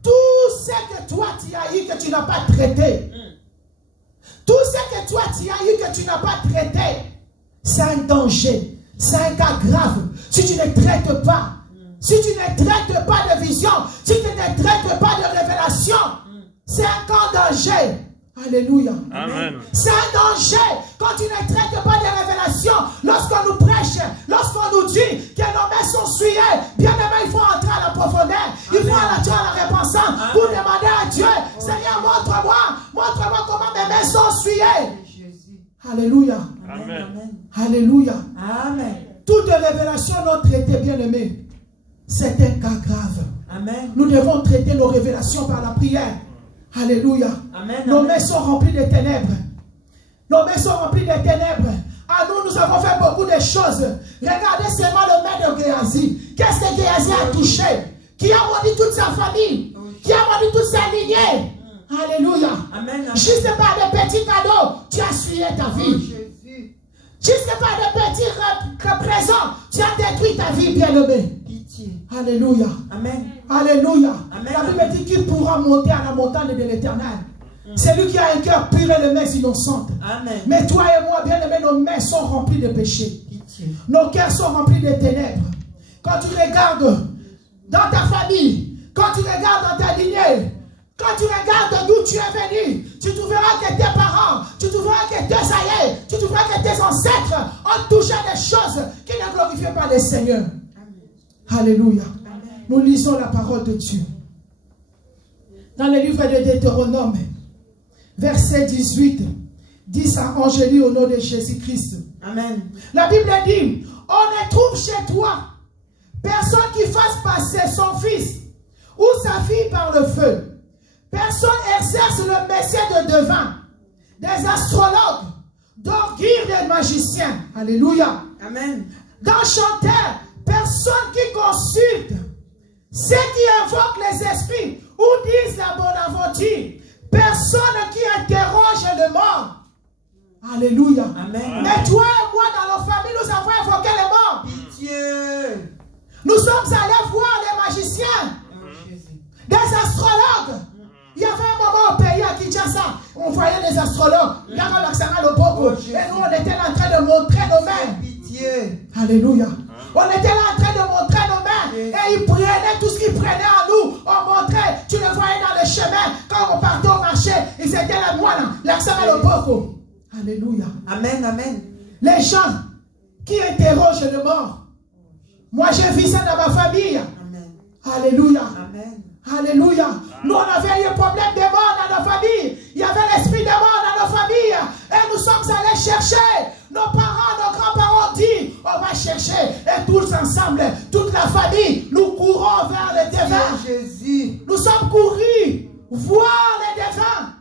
tout ce que toi tu as eu que tu n'as pas traité, tout ce que toi tu as eu que tu n'as pas traité, c'est un danger, c'est un cas grave. Si tu ne traites pas, si tu ne traites pas de vision, si tu ne traites pas de révélation, c'est un grand danger. Alléluia. Amen. C'est un danger quand tu ne traites pas de révélation. Lorsqu'on nous prêche, lorsqu'on nous dit que nos mains sont souillées, bien aimé, il faut entrer à la profondeur. Il faut entrer à la repentance pour demander à Dieu, Seigneur, montre-moi comment mes mains sont souillées. Alléluia. Amen. Alléluia. Amen. Toute révélation non traitée, bien aimé, c'est un cas grave. Amen. Nous devons traiter nos révélations par la prière. Alléluia. Amen. Nos mains sont remplies de ténèbres. Nos mains sont remplies de ténèbres. À nous avons fait beaucoup de choses. Regardez seulement le maire de Géasi. Qu'est-ce que Géasi a touché? Qui a maudit toute sa famille. Qui a maudit toute sa lignée. Alléluia. Amen. Juste par des petits cadeaux, tu as souillé ta vie. Juste par des petits présents, tu as détruit ta vie, bien-aimé. Alléluia. Amen. Alléluia. Amen. La Bible dit qu'il pourra monter à la montagne de l'Éternel. C'est lui qui a un cœur pur et les mains innocentes. Amen. Mais toi et moi, bien-aimés, nos mains sont remplies de péchés. Nos cœurs sont remplis de ténèbres. Quand tu regardes dans ta famille, quand tu regardes dans ta lignée, quand tu regardes d'où tu es venu, tu trouveras que tes parents, tu trouveras que tes aïeux, tu trouveras que tes ancêtres ont touché des choses qui ne glorifient pas le Seigneur. Alléluia. Nous lisons la parole de Dieu. Dans le livre de Deutéronome, verset 18, 10 à 11, je lis au nom de Jésus-Christ. Amen. La Bible dit, on ne trouve chez toi personne qui fasse passer son fils ou sa fille par le feu. Personne exerce le métier de devin, des astrologues, d'orgues, des magiciens. Alléluia. Amen. D'enchanteurs, personne qui consulte, ceux qui invoquent les esprits ou disent la bonne aventure, personne qui interroge le mort. Alléluia. Amen. Mais toi et moi, dans nos familles, nous avons invoqué les morts. Pitié. Nous sommes allés voir les magiciens, des astrologues. Il y avait un moment au pays à Kinshasa, on voyait des astrologues. Il y avait l'accent le Bogo. Et nous, on était là en train de montrer nos mains. Pitié. Alléluia. On était là en train de montrer nos mains. Et ils prenaient tout ce qu'ils prenaient en nous. On montrait. Tu le voyais dans le chemin. Quand on partait au marché, ils étaient là, moi, l'accent le Bogo. Alléluia. Amen. Amen. Les gens qui interrogent le mort. Moi, j'ai vu ça dans ma famille. Amen. Alléluia. Amen. Alléluia. Nous, on avait eu un problème de mort dans nos familles. Il y avait l'esprit de mort dans nos familles. Et nous sommes allés chercher. Nos parents, nos grands-parents ont dit, on va chercher. Et tous ensemble, toute la famille, nous courons vers les devins. Jésus. Nous sommes courus voir les devins.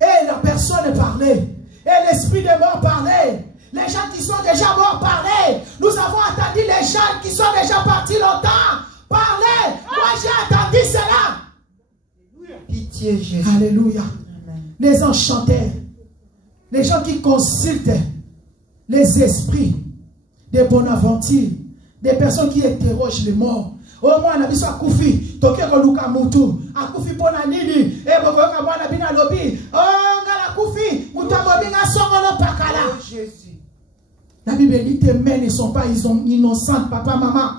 Et la personne parlait. Et l'esprit de mort parlait. Les gens qui sont déjà morts parlaient. Nous avons entendu les gens qui sont déjà partis longtemps parler. Moi, j'ai entendu cela. Pitié, Jésus. Alléluia. Amen. Les enchanteurs, les gens qui consultent les esprits des Bonaventure, des personnes qui interrogent les morts. Au moins, on a besoin de Koufi, Tokyo Luka Moutou, à Koufi Ponanini, et Bokoka Bonabina Lobi, oh, Gala Koufi, Moutamobina Songolo Pakala. Oh, Jésus. La Bible dit que tes mains ne sont pas innocentes, papa, maman.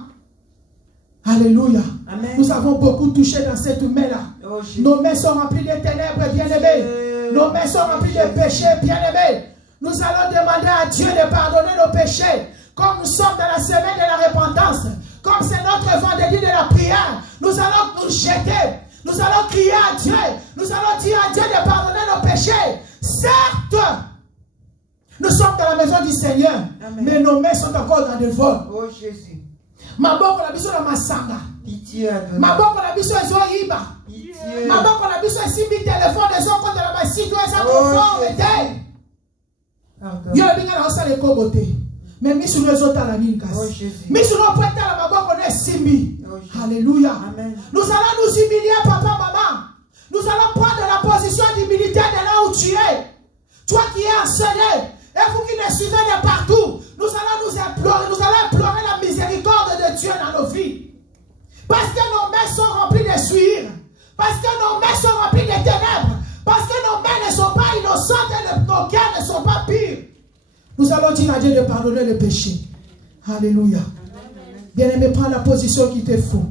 Alléluia. Amen. Nous avons beaucoup touché dans cette main-là. Oh, Jésus. Nos mains sont remplies de ténèbres, bien-aimés. Nos mains sont remplies de péchés, bien-aimés. Nous allons demander à Dieu de pardonner nos péchés. Comme nous sommes dans la semaine de la repentance, comme c'est notre vendredi de la prière, nous allons nous jeter. Nous allons crier à Dieu. Nous allons dire à Dieu de pardonner nos péchés. Certes, nous sommes dans la maison du Seigneur. Amen. Mais nos mains sont encore dans le vol. Oh, Jésus. Maboko la biso na masanga. Pitié, Adonai. Maboko la biso ezoyiba. Pitié. Maboko la biso esimbi téléphone ezoko de la basito eza conforme te. Pardon. Yo binga na osala ekobote. Mais misu no ezotala nini Oh, kasi. Jésus. Misu no poeta la maboko no esimbi. Oh, Jésus. Alléluia. Amen. Nous allons nous humilier, papa, maman. Nous allons prendre la position d'humilité de là où tu es. Toi qui es enseigné, et vous qui nous suivez de partout, nous allons implorer la miséricorde de Dieu dans nos vies. Parce que nos mains sont remplies de suie. Parce que nos mains sont remplies de ténèbres. Parce que nos mains ne sont pas innocentes et nos cœurs ne sont pas purs. Nous allons dire à Dieu de pardonner les péchés. Alléluia. Bien-aimé, prends la position qu'il te faut.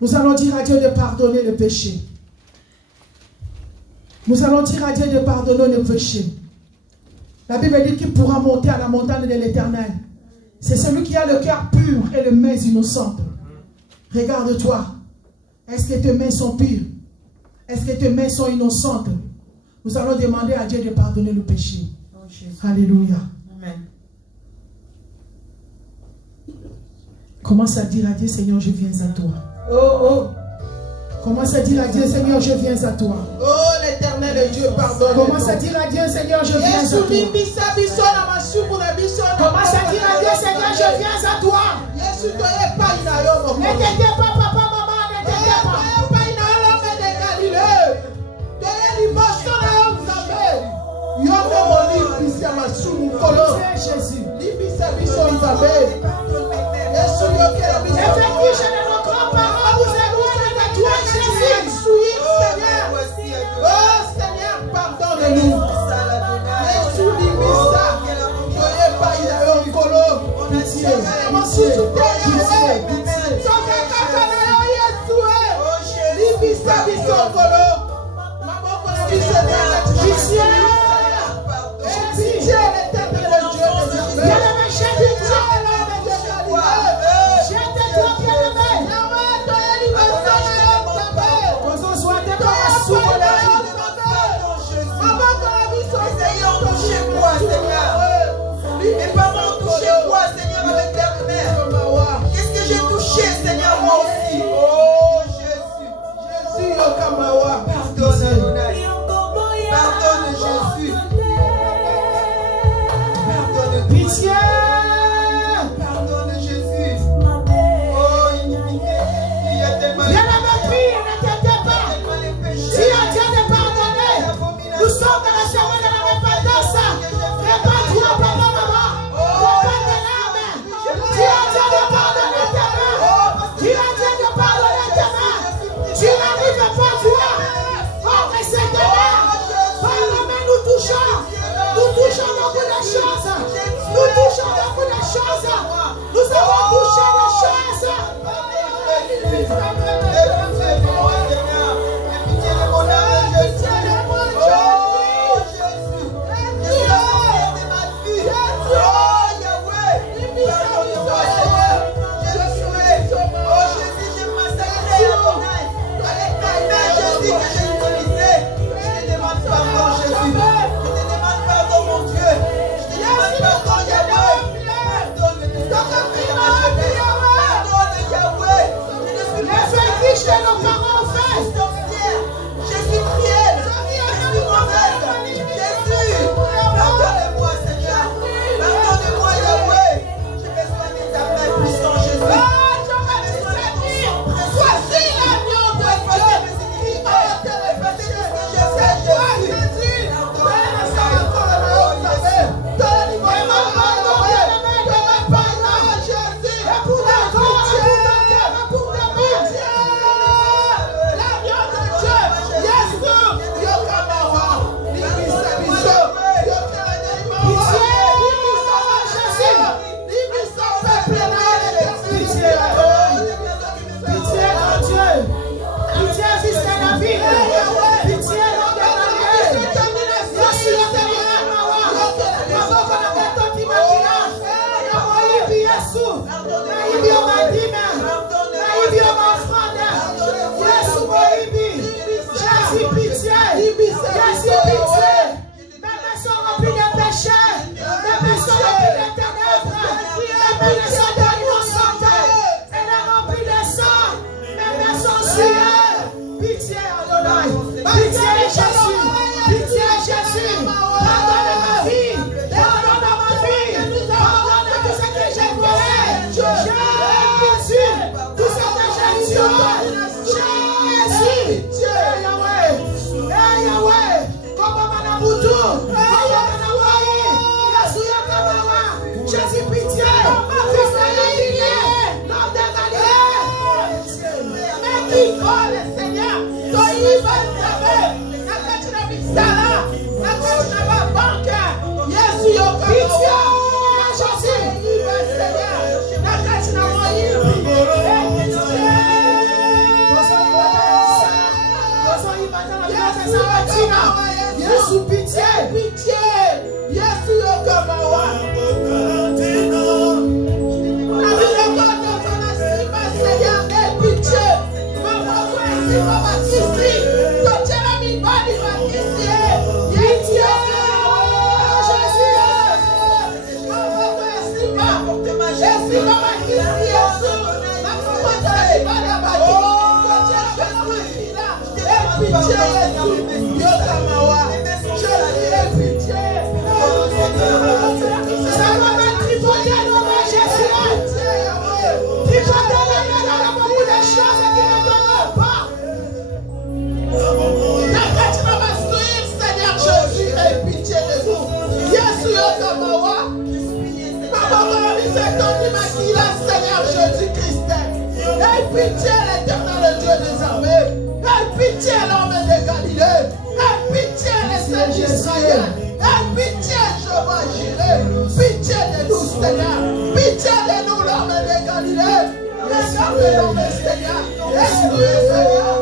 Nous allons dire à Dieu de pardonner le péché. Nous allons dire à Dieu de pardonner le péché. La Bible dit qu'il pourra monter à la montagne de l'Éternel. C'est celui qui a le cœur pur et les mains innocentes. Regarde-toi. Est-ce que tes mains sont pures? Est-ce que tes mains sont innocentes? Nous allons demander à Dieu de pardonner le péché. Alléluia. Amen. Commence à dire à Dieu, Seigneur, je viens à toi. Oh. Commence à dire à Dieu, Seigneur, je viens à toi. Oh, l'Éternel Dieu, pardonne. Commence à dire à Dieu, Seigneur, je viens à toi. Commence à dire à Dieu, Seigneur, je viens à toi. Ne t'inquiète pas, papa, maman, ne t'inquiète pas. Jésus. Les fétiches de nos grands-parents nous éloignent de toi, Jésus. Oh Seigneur, pardonne-nous. Yes, Yesu pitié. Yesu yokamawa. Seigneur, aie pitié. Maman, toi ici, maman, ici. Toi, tu es la mi-badi, ma ici. Pitié. Jésus. Maman, toi ici, maman. Jésus, maman, ici, Jésus. Maman, toi, tu es la mi-badi, ma pitié, Jésus. Yokamawa. Jésus, aie pitié. Ça va mettre tripoter nos mains, Jésus. Tripoter les mains dans beaucoup de choses qui ne donnent pas. Quand tu vas m'instruire, Seigneur Jésus, aie pitié de nous. Jésus, Yokamawa. Maman, c'est ton immaculé, Seigneur Jésus-Christ. Aie pitié, l'éternel Dieu des armées. Aie pitié, l'homme de Galilée. Aie pitié, les saints d'Israël. Aie pitié, Jéhovah Jireh. Pitié de nous, Seigneur. Pitié de nous, l'homme de Galilée. Regarde l'homme, Seigneur. Instruis, Seigneur.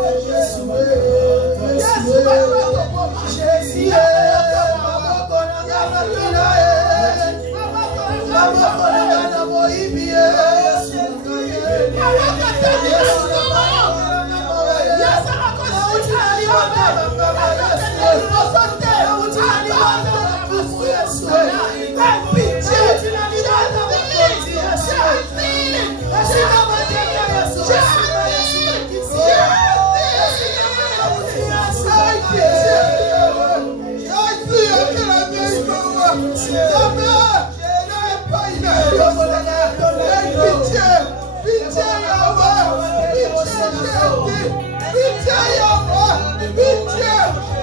Jésus, va nous mettre pour marcher.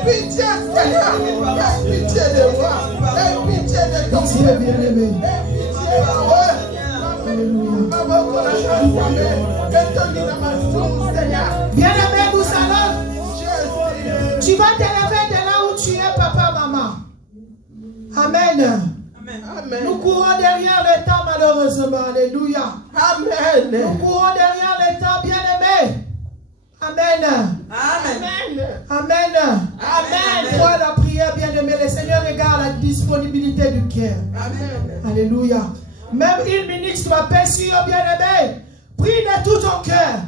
Pitié, Seigneur, pitié de moi, pitié de ton bien-aimé. Bien-aimé, nous allons. Tu vas t'élever de là où tu es, papa, maman. Amen. Amen. Nous courons derrière le temps, malheureusement. Alléluia. Amen. Nous courons derrière le temps, bien-aimé. Amen. Amen. Amen. Amen. Toi, la prière, bien-aimé, le Seigneur regarde la disponibilité du cœur. Amen. Alléluia. Même une minute, tu m'appelles sur bien-aimé. Prie de tout ton cœur.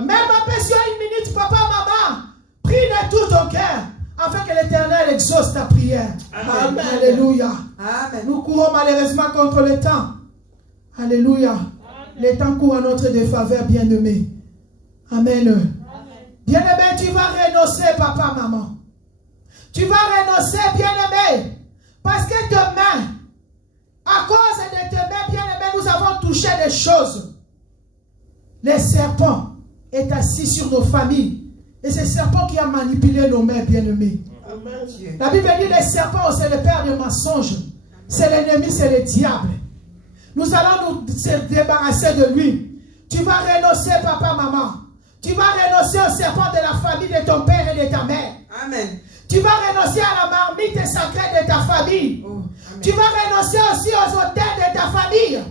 Même appelle sur une minute, papa, maman. Prie de tout ton cœur. Afin que l'Éternel exauce ta prière. Amen. Alléluia. Amen. Nous courons malheureusement contre le temps. Alléluia. Le temps court à notre défaveur, bien-aimé. Amen. Bien-aimé, tu vas renoncer, papa, maman. Tu vas renoncer, bien-aimé. Parce que demain, à cause de tes mains, bien-aimé, nous avons touché des choses. Le serpent est assis sur nos familles. Et c'est le serpent qui a manipulé nos mains, bien-aimés. La Bible dit le serpent, c'est le père de mensonges. C'est l'ennemi, c'est le diable. Nous allons nous débarrasser de lui. Tu vas renoncer, papa, maman. Tu vas renoncer au serpent de la famille de ton père et de ta mère. Amen. Tu vas renoncer à la marmite sacrée de ta famille. Tu vas renoncer aussi aux hôtels de ta famille.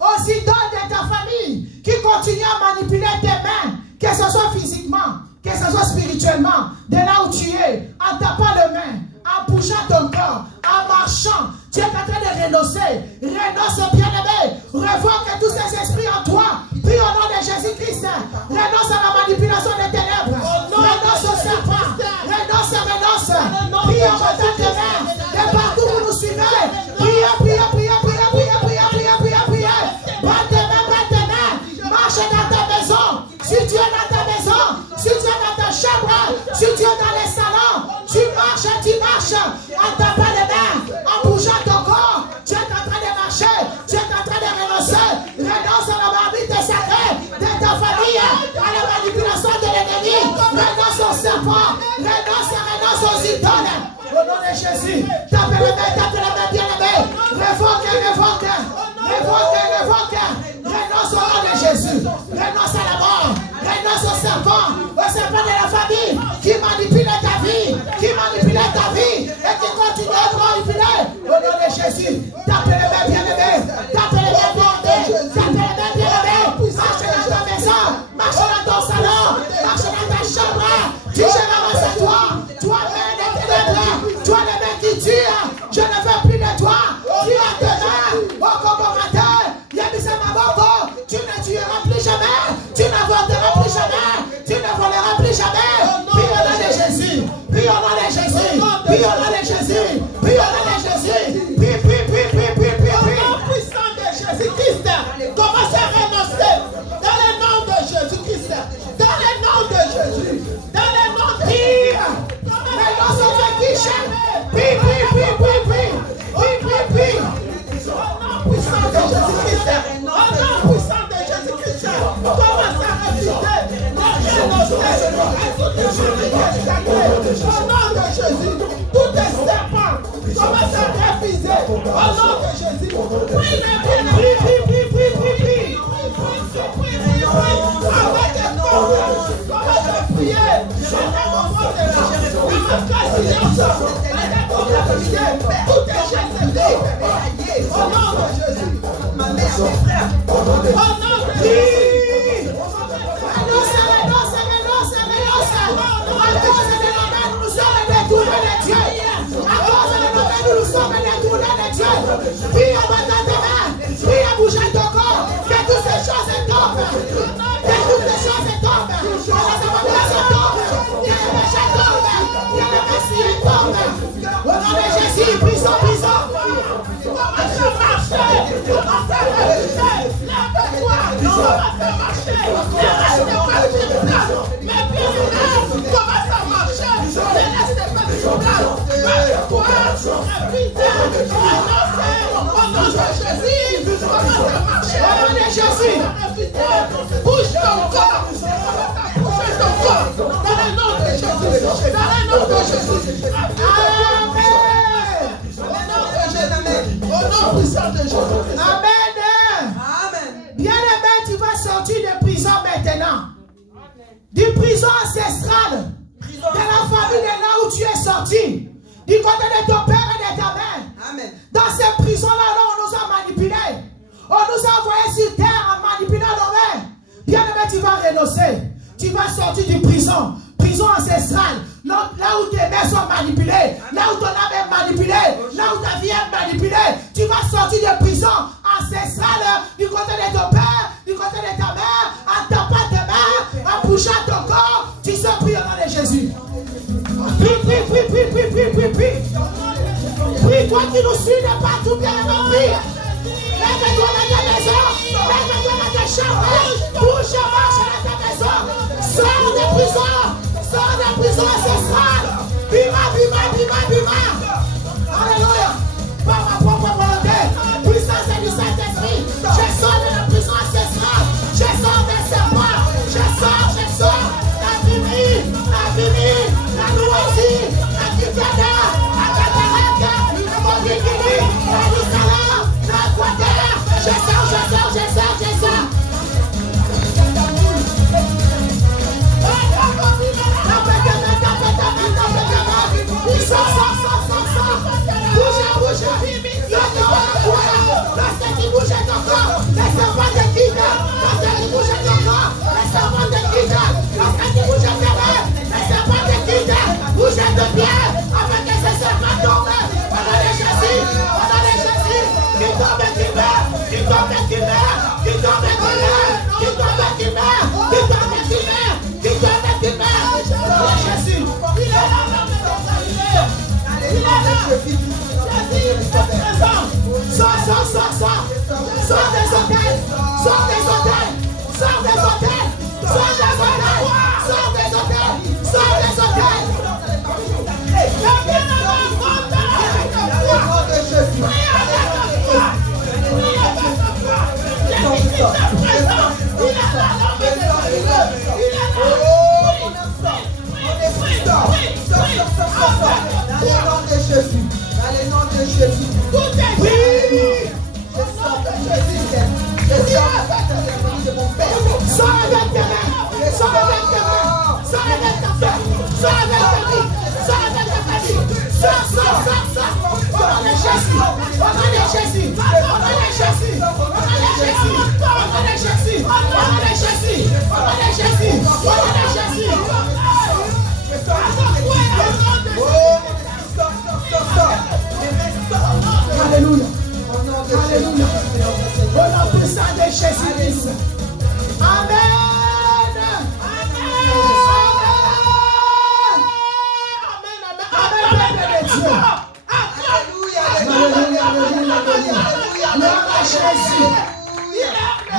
Aux idoles de ta famille qui continuent à manipuler tes mains, que ce soit physiquement, que ce soit spirituellement, de là où tu es, en tapant les mains, en bougeant ton corps, en marchant. Tu es en train de renoncer. Renonce, bien-aimé. Revoque tous ces esprits en toi. Puis au nom de Jésus-Christ, renonce à la manipulation des ténèbres. Renonce au serpent. Renonce. Puis en mettant tes mains. Et partout où vous nous suivez. Priez. Batte tes mains. Marche dans ta maison. Si tu es dans ta maison, si tu es dans ta chambre, si tu es dans les salons, tu marches en tapant les mains, en bougeant ton corps. Tu es en train de marcher, tu es en train de renoncer. Renonce à la marmite sacrée de ta famille, à la manipulation de l'ennemi. Renonce au serpent, renonce aux idoles. Au nom de Jésus, tape les mains, bien-aimé. Révoque. Renonce au nom de Jésus. Renonce à la mort. Renonce au serpent de la famille qui manipule ta vie, et qui continue à te manipuler. Au nom de Jésus, tape les mains, bien-aimé. Marche dans ta maison, marche dans ton salon, marche dans ta chambre. Tu te ramasses toi de Jésus, tous les serpents commencent à refuser. Au nom de Jésus. Prie. Avec des corps, commence à prier. Tout est Jésus. Au nom de Jésus. Ma mère, mes frères. Au nom de Jésus. Prie abondamment, prie à bouger ton corps, que toutes ces choses tombent, que toutes ces choses tombent, que les abominations tombent, que les péchés tombent, que les messieurs tombent. Au nom de Jésus, prison. Commence à marcher, commence à marcher, lève-toi, commence à marcher, ne reste pas sur place, mais bien-aimé, commence à marcher, ne reste pas sur place, lève-toi, au nom de Jésus, commence à marcher. Au nom de Jésus, bouge ton corps. Bouge ton corps. Dans le nom de Jésus. Dans le nom de Jésus. Amen. Au nom de Jésus. Au nom puissant de Jésus. Amen. Bien-aimé, tu vas sortir de prison maintenant. Du prison ancestrale. De la famille de là où tu es sorti. Du côté de ton père et de ta mère. Amen. Dans ces prisons-là, on nous a manipulés. On nous a envoyés sur terre en manipulant nos mères. Bien-aimé, tu vas renoncer. Tu vas sortir du prison. Prison ancestrale. Là où tes mères sont manipulées. Là où ton âme est manipulée. Là où ta vie est manipulée. Tu vas sortir de prison ancestrale du côté de ton père, du côté de ta mère, en tapant tes mains, en bougeant ton corps. Tu sors prier au nom de Jésus. Prie. Prie, toi qui nous suis de partout, bien aimé, prie. Lève-toi dans ta maison, lève-toi dans ta chambre, bouge et marche dans ta maison. Sors de prison ancestrale. Bima. Alléluia. Par ma propre volonté, puissance du Saint-Esprit, je sors de la prison ancestrale. Je sors des serpents. Je sors. La vimie, la noisy, la ticada, la cataracte, la mondikini, la nisala, la quater. Je sors. Alléluia. Alléluia. Au nom puissant de Jésus-Christ. Amen.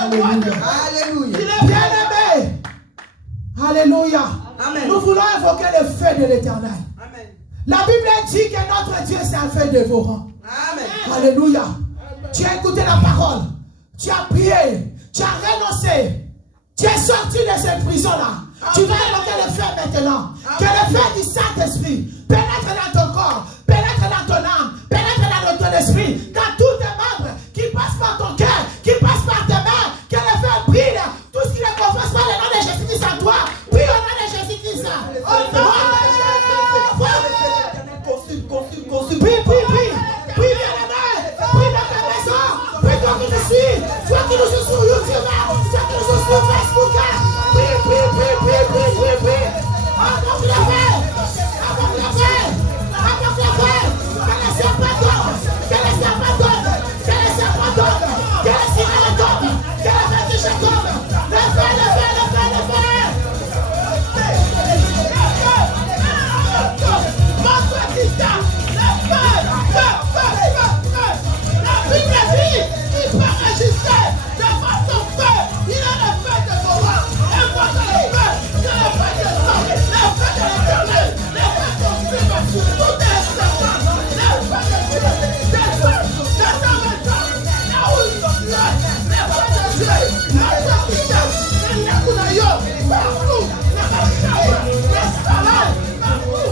Alléluia. Bien-aimé. Alléluia. Amen. Nous voulons invoquer le feu de l'Éternel. Amen. La Bible dit que notre Dieu c'est un feu dévorant. Amen. Alléluia. Tu as écouté la parole. Tu as prié. Tu as renoncé. Tu es sorti de cette prison-là. Tu vas invoquer le feu maintenant. Que le feu du Saint-Esprit pénètre dans ton corps, pénètre dans ton âme, pénètre dans ton esprit, dans tous tes membres, qui passent par ton cœur, qui passent par tes mains, que le feu brille. Tout ce qui ne confesse pas le nom de Jésus-Christ en toi, prie au nom de Jésus-Christ. Au nom de Jésus. Prie, prie, bien-aimé, prie dans ta maison, prie toi qui nous suis, toi qui nous suis sur YouTube, toi qui nous suis sur Facebook, prie. Apporte la paix, apporte la paix, apporte la paix, que les serpents tombent, que les serpents tombent, que les serpents tombent, que les sirènes tombent, que les fétiches tombent, le feu, le feu, le feu, le feu. Montre Christ, le feu, la Bible dit, il peut résister devant ton feu, il a le feu de ton roi, et moi je le feu, je le feu de sang, le feu de l'éternel, le feu de ton feu, tout est certain, le feu de Dieu, de ta maison, là où ils sont là, le feu de Dieu, montre Christ, le Yakunayo, partout, le Machaba, le Salai, partout,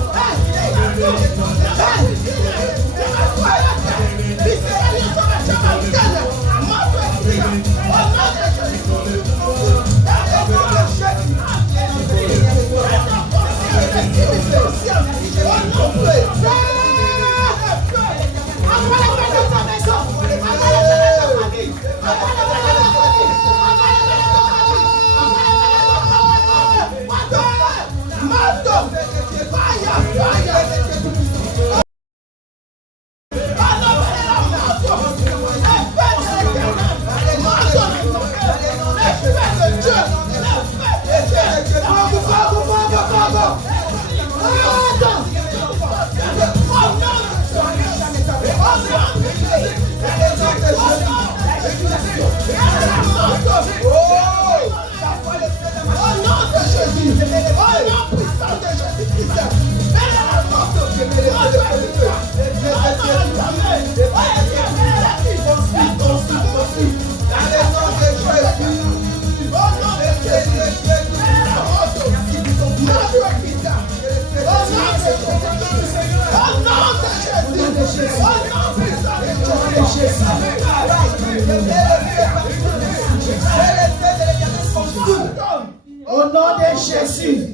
Au nom de Jésus,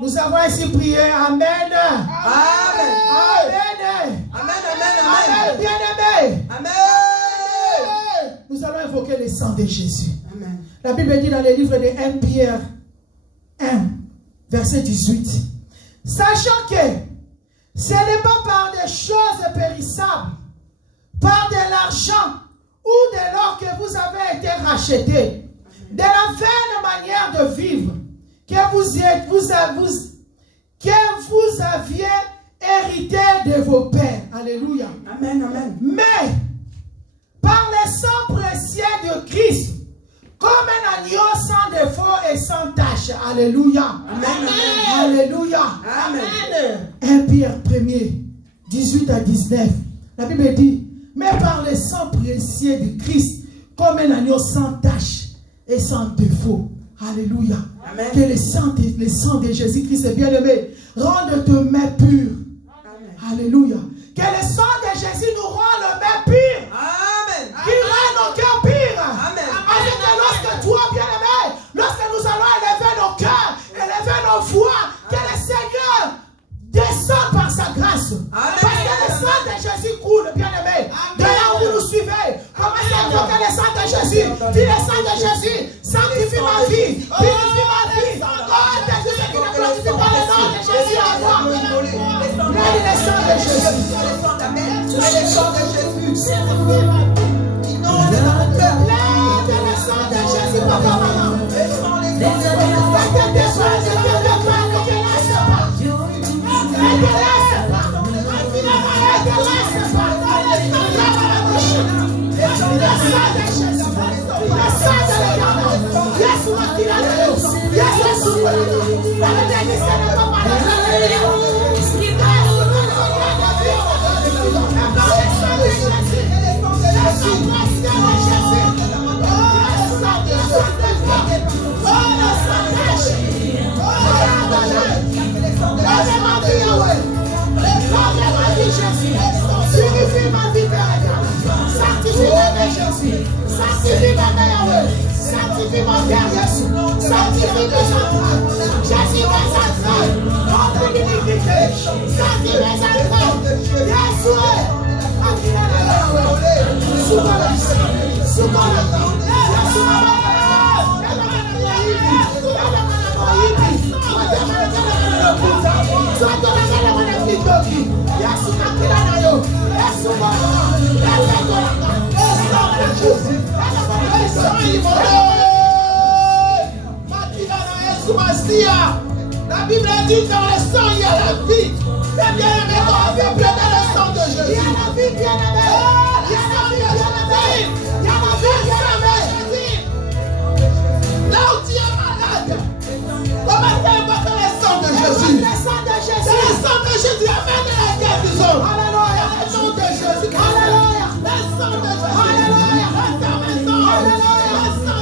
nous avons ainsi prié. Amen. Amen. Amen. Bien-aimé. Amen. Nous allons invoquer le sang de Jésus. Amen. La Bible dit dans le livre de 1 Pierre 1, verset 18. Sachant que ce n'est pas par des choses périssables, par de l'argent ou de l'or que vous avez été rachetés, de la vaine manière de vivre que vous aviez hérité de vos pères. Alléluia. Amen, amen. Mais par le sang précieux de Christ, comme un agneau sans défaut et sans tache. Alléluia. Amen. Amen. Alléluia. Amen. 1 Pierre 1er, 18 à 19. La Bible dit, mais par le sang précieux de Christ, comme un agneau sans tache et sans défaut. Alléluia. Amen. Que le sang de Jésus-Christ, bien-aimé, rende tes mains pures. Amen. Alléluia. Que le sang de Jésus nous rend les mains pures. Amen. Qu'il rend nos cœurs purs. Amen. Afin que lorsque toi, bien-aimé, lorsque nous allons élever nos cœurs, élever nos voix, que le Seigneur descende par sa grâce. Amen. Parce que le sang de Jésus coule, bien-aimé. De là où vous nous suivez, commencez à invoquer le sang de Jésus. Dis le sang de Jésus, sanctifie ma vie, purifie ma vie. Oh, Jésus, ce qui ne glorifie pas le nom de Jésus à moi. Prenez le sang de Jésus. Le sang de Jésus. Inonde dans mon cœur. Lève le sang de Jésus, papa, maman. Oh, Sanctifie ma mère, Yahweh. Sanctifie mon Père, Jésus. Sanctifie mes entrailles. Jésus, mes entrailles. Entre l'iniquité. Sanctifie mes entrailles. Jésus, la Bible dit dans le sang il y a la vie. C'est bien aimé, on fait plein dans le sang de Jésus. Il y a la vie, bien aimé. Il y a la vie, bien aimé. Il y a la vie, bien aimé. Là où tu es malade, commencez à invoquer le sang de Jésus. Le sang de Jésus. C'est le sang de Jésus. Amène la guérison. Alléluia. Le sang de Jésus. Alléluia. Le sang de Jésus. Alléluia. Le sang de Jésus. Alléluia. Le sang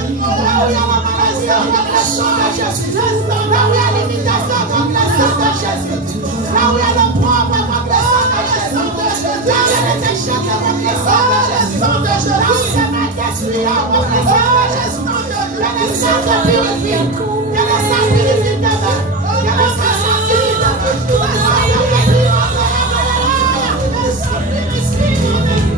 de Jésus. Le sang de Jésus. Là où il y a l'imitation comme le sang de Jésus. Là où il y a le propre comme le sang de Jésus. Là où il y a les échecs comme le sang de Jésus. Là où c'est mal détruit comme le sang de Jésus. Il y a le sang de purifié. Il y a le sang purifié de main. Il y a le sang sanctifié de main. Le sang de purifié. Le sang purifié de main.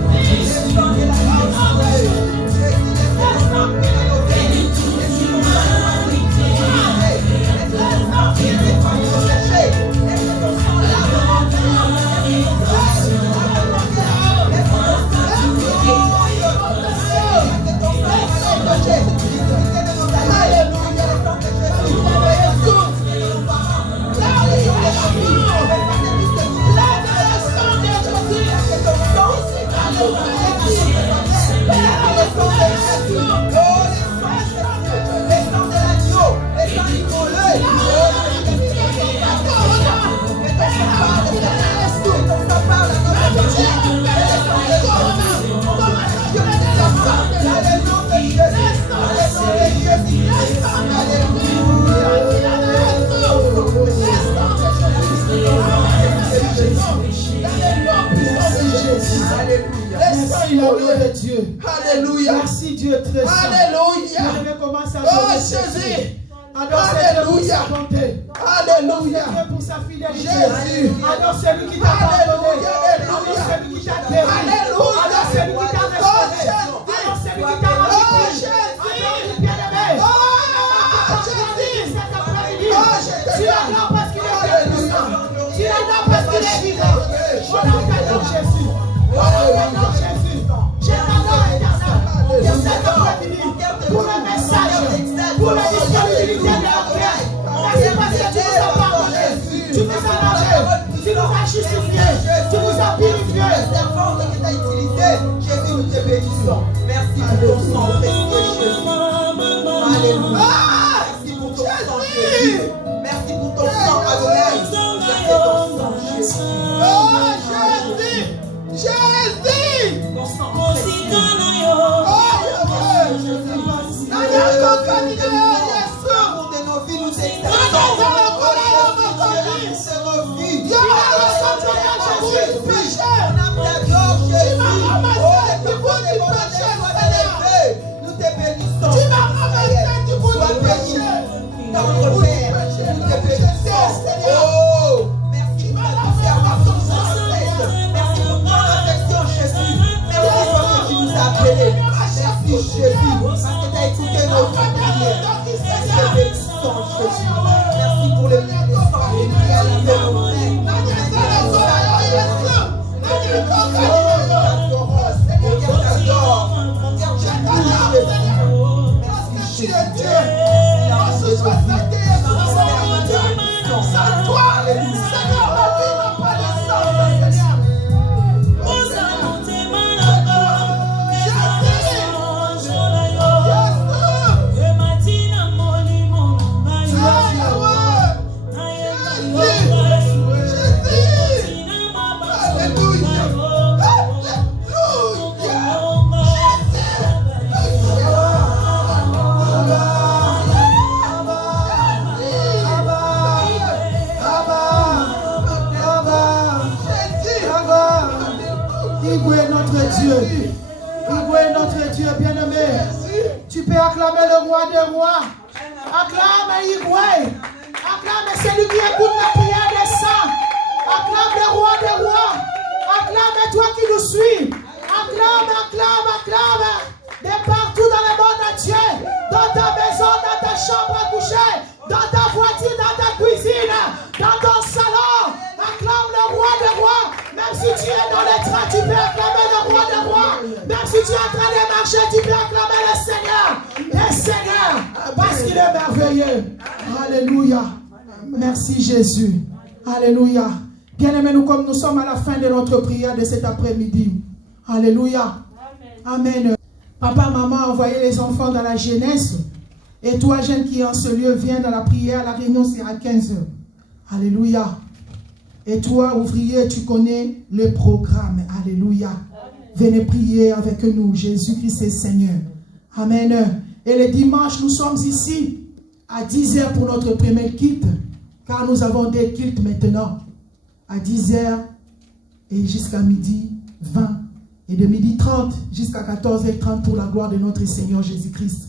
Alléluia. Merci Dieu très saint. Alléluia. Je vais commencer à adorer Jésus. Alléluia. Alléluia. Pour sa fidélité. Jésus. Adore celui qui t'a pardonné. Adore celui qui t'a guéri. Alléluia. Adore celui qui t'a restauré. Adore celui qui t'a rendu. Adore le bien-aimé. Tu l'adores parce qu'il est puissant. Tu l'adores parce qu'il est vivant. On adore Jésus. On adore Jésus. Je t'adore éternel. Je t'adore pour le message, pour la disponibilité de la prière. Merci parce que tu nous as pardonné, tu nous as lavé, tu nous as justifié, tu nous as purifié. La force que tu as utilisée, Jésus, nous te bénissons. Merci pour ton sang précieux, Jésus. Alléluia. Merci pour ton sang, Jésus. Merci pour ton sang, Adonai. Merci pour ton sang, Jésus. Oh, Jésus. Jésus. Ton sang de nos vies, nous t'exaltons. Nous te bénissons. Sois béni dans notre Père. Nous te bénissons. Oh, merci pour ta conservation sans cesse. Merci pour ton affection, Jésus. Merci pour ce que tu nous as appelés. Merci, Jésus, parce que tu as écouté nos prières. Nous te bénissons, Jésus. Merci pour le bénéfice et le bien de nos frères. Igwe, notre Dieu bien-aimé. Tu peux acclamer le roi des rois. Acclame Igwe. Acclame celui qui écoute la prière des saints. Acclame le roi des rois. Acclame toi qui nous suis. Acclame, acclame, acclame. De partout dans le monde entier. Dans ta maison, dans ta chambre à coucher. Dans ta voiture, dans ta cuisine. Dans ton salon. Acclame le roi des rois. Même si tu es dans les trains, tu peux acclamer le roi des rois. Même si tu es en train de marcher, tu peux acclamer le Seigneur. Le Seigneur. Parce qu'il est merveilleux. Alléluia. Merci Jésus. Alléluia. Bien-aimés, nous comme nous sommes à la fin de notre prière de cet après-midi. Alléluia. Amen. Papa, maman a envoyé les enfants dans la jeunesse. Et toi, jeune qui est en ce lieu, viens dans la prière. La réunion, c'est à 15h. Alléluia. Et toi, ouvrier, tu connais le programme. Alléluia. Venez prier avec nous. Jésus-Christ est Seigneur. Amen. Et le dimanche, nous sommes ici à 10h pour notre premier culte. Car nous avons des cultes maintenant. À 10h et jusqu'à midi 20. Et de midi 30 jusqu'à 14h30 pour la gloire de notre Seigneur Jésus-Christ.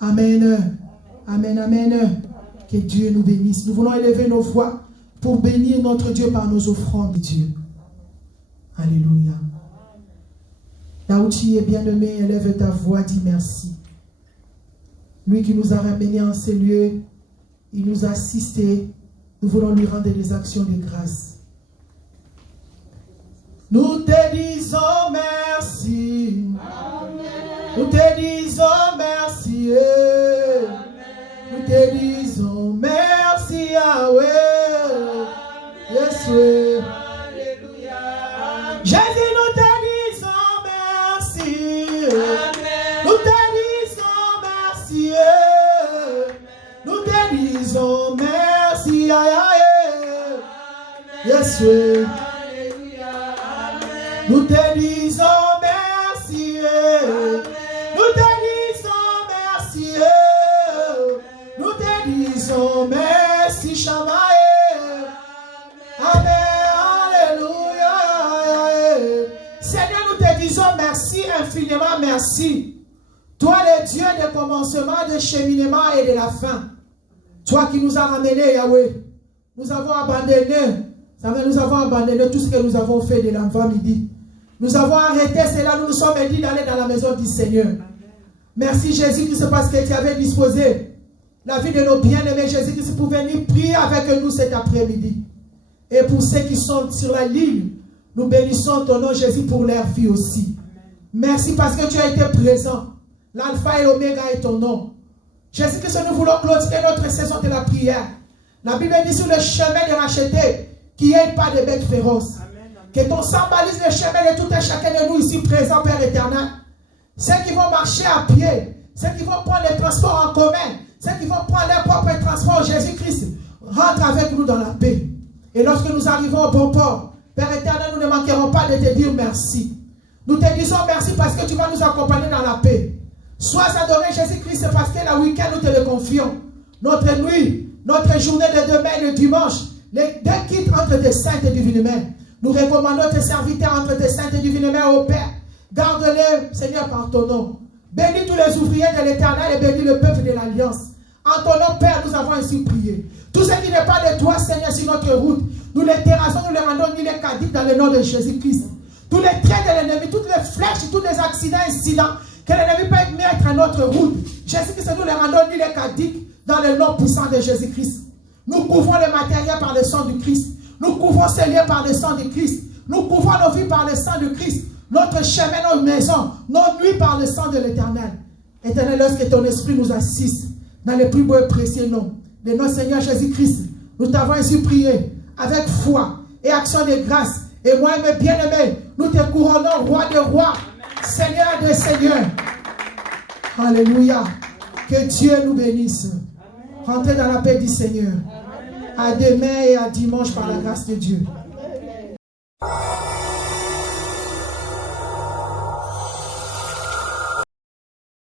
Amen. Amen, amen. Que Dieu nous bénisse. Nous voulons élever nos voix pour bénir notre Dieu par nos offrandes, Dieu. Alléluia. Là où tu es bien-aimé, élève ta voix, dis merci. Lui qui nous a ramenés en ces lieux, il nous a assistés. Nous voulons lui rendre des actions de grâce. Nous te disons merci. Amen. Nous te disons merci. Amen. Nous te disons merci, Yahweh. Yes, alléluia. Jésus, nous te disons merci. Amen. Nous te disons merci. Nous te disons merci, Yahweh. Yes, nous te disons merci. Nous te disons merci. Nous te disons merci, Shamaï. Amen. Alléluia. Seigneur, nous te disons merci, infiniment merci. Toi, le Dieu des commencements, des cheminements et de la fin. Toi qui nous as ramenés, Yahweh. Nous avons abandonné. Nous avons abandonné tout ce que nous avons fait de l'avant-midi. Nous avons arrêté cela, nous nous sommes dit d'aller dans la maison du Seigneur. Merci Jésus-Christ parce que tu avais disposé la vie de nos bien-aimés Jésus-Christ pour venir prier avec nous cet après-midi. Et pour ceux qui sont sur la ligne, nous bénissons ton nom Jésus pour leur vie aussi. Merci parce que tu as été présent. L'alpha et l'oméga est ton nom. Jésus-Christ, nous voulons clôturer notre saison de la prière. La Bible dit sur le chemin de racheter qu'il n'y ait pas de bêtes féroces. Que ton sang balise le chemin de tout un chacun de nous ici présents, Père éternel. Ceux qui vont marcher à pied, ceux qui vont prendre les transports en commun, ceux qui vont prendre leur propre transport, Jésus-Christ, rentre avec nous dans la paix. Et lorsque nous arrivons au bon port, Père éternel, nous ne manquerons pas de te dire merci. Nous te disons merci parce que tu vas nous accompagner dans la paix. Sois adoré Jésus-Christ parce que le week-end nous te le confions. Notre nuit, notre journée de demain et le dimanche, les deux quittes entre tes saintes et divines mains. Nous recommandons tes serviteurs entre tes saintes et divines mains, ô Père. Garde-les, Seigneur, par ton nom. Bénis tous les ouvriers de l'Éternel et bénis le peuple de l'Alliance. En ton nom, Père, nous avons ainsi prié. Tout ce qui n'est pas de toi, Seigneur, sur notre route, nous les terrassons, nous les rendons ni les cadiques dans le nom de Jésus-Christ. Tous les traits de l'ennemi, toutes les flèches, tous les accidents, incidents que l'ennemi peut mettre à notre route. Jésus-Christ, nous les rendons ni les cadiques dans le nom puissant de Jésus-Christ. Nous couvrons le matériel par le sang du Christ. Nous couvrons ces lieux par le sang de Christ. Nous couvrons nos vies par le sang de Christ. Notre chemin, nos maisons, nos nuits par le sang de l'Éternel. Éternel, lorsque ton esprit nous assiste dans les plus beaux et précieux noms de notre Seigneur Jésus-Christ, nous t'avons ainsi prié avec foi et action de grâce. Et moi, mes bien-aimés, nous te couronnons, roi de rois, Seigneur de seigneurs. Alléluia. Que Dieu nous bénisse. Rentrez dans la paix du Seigneur. À demain et à dimanche par la grâce de Dieu.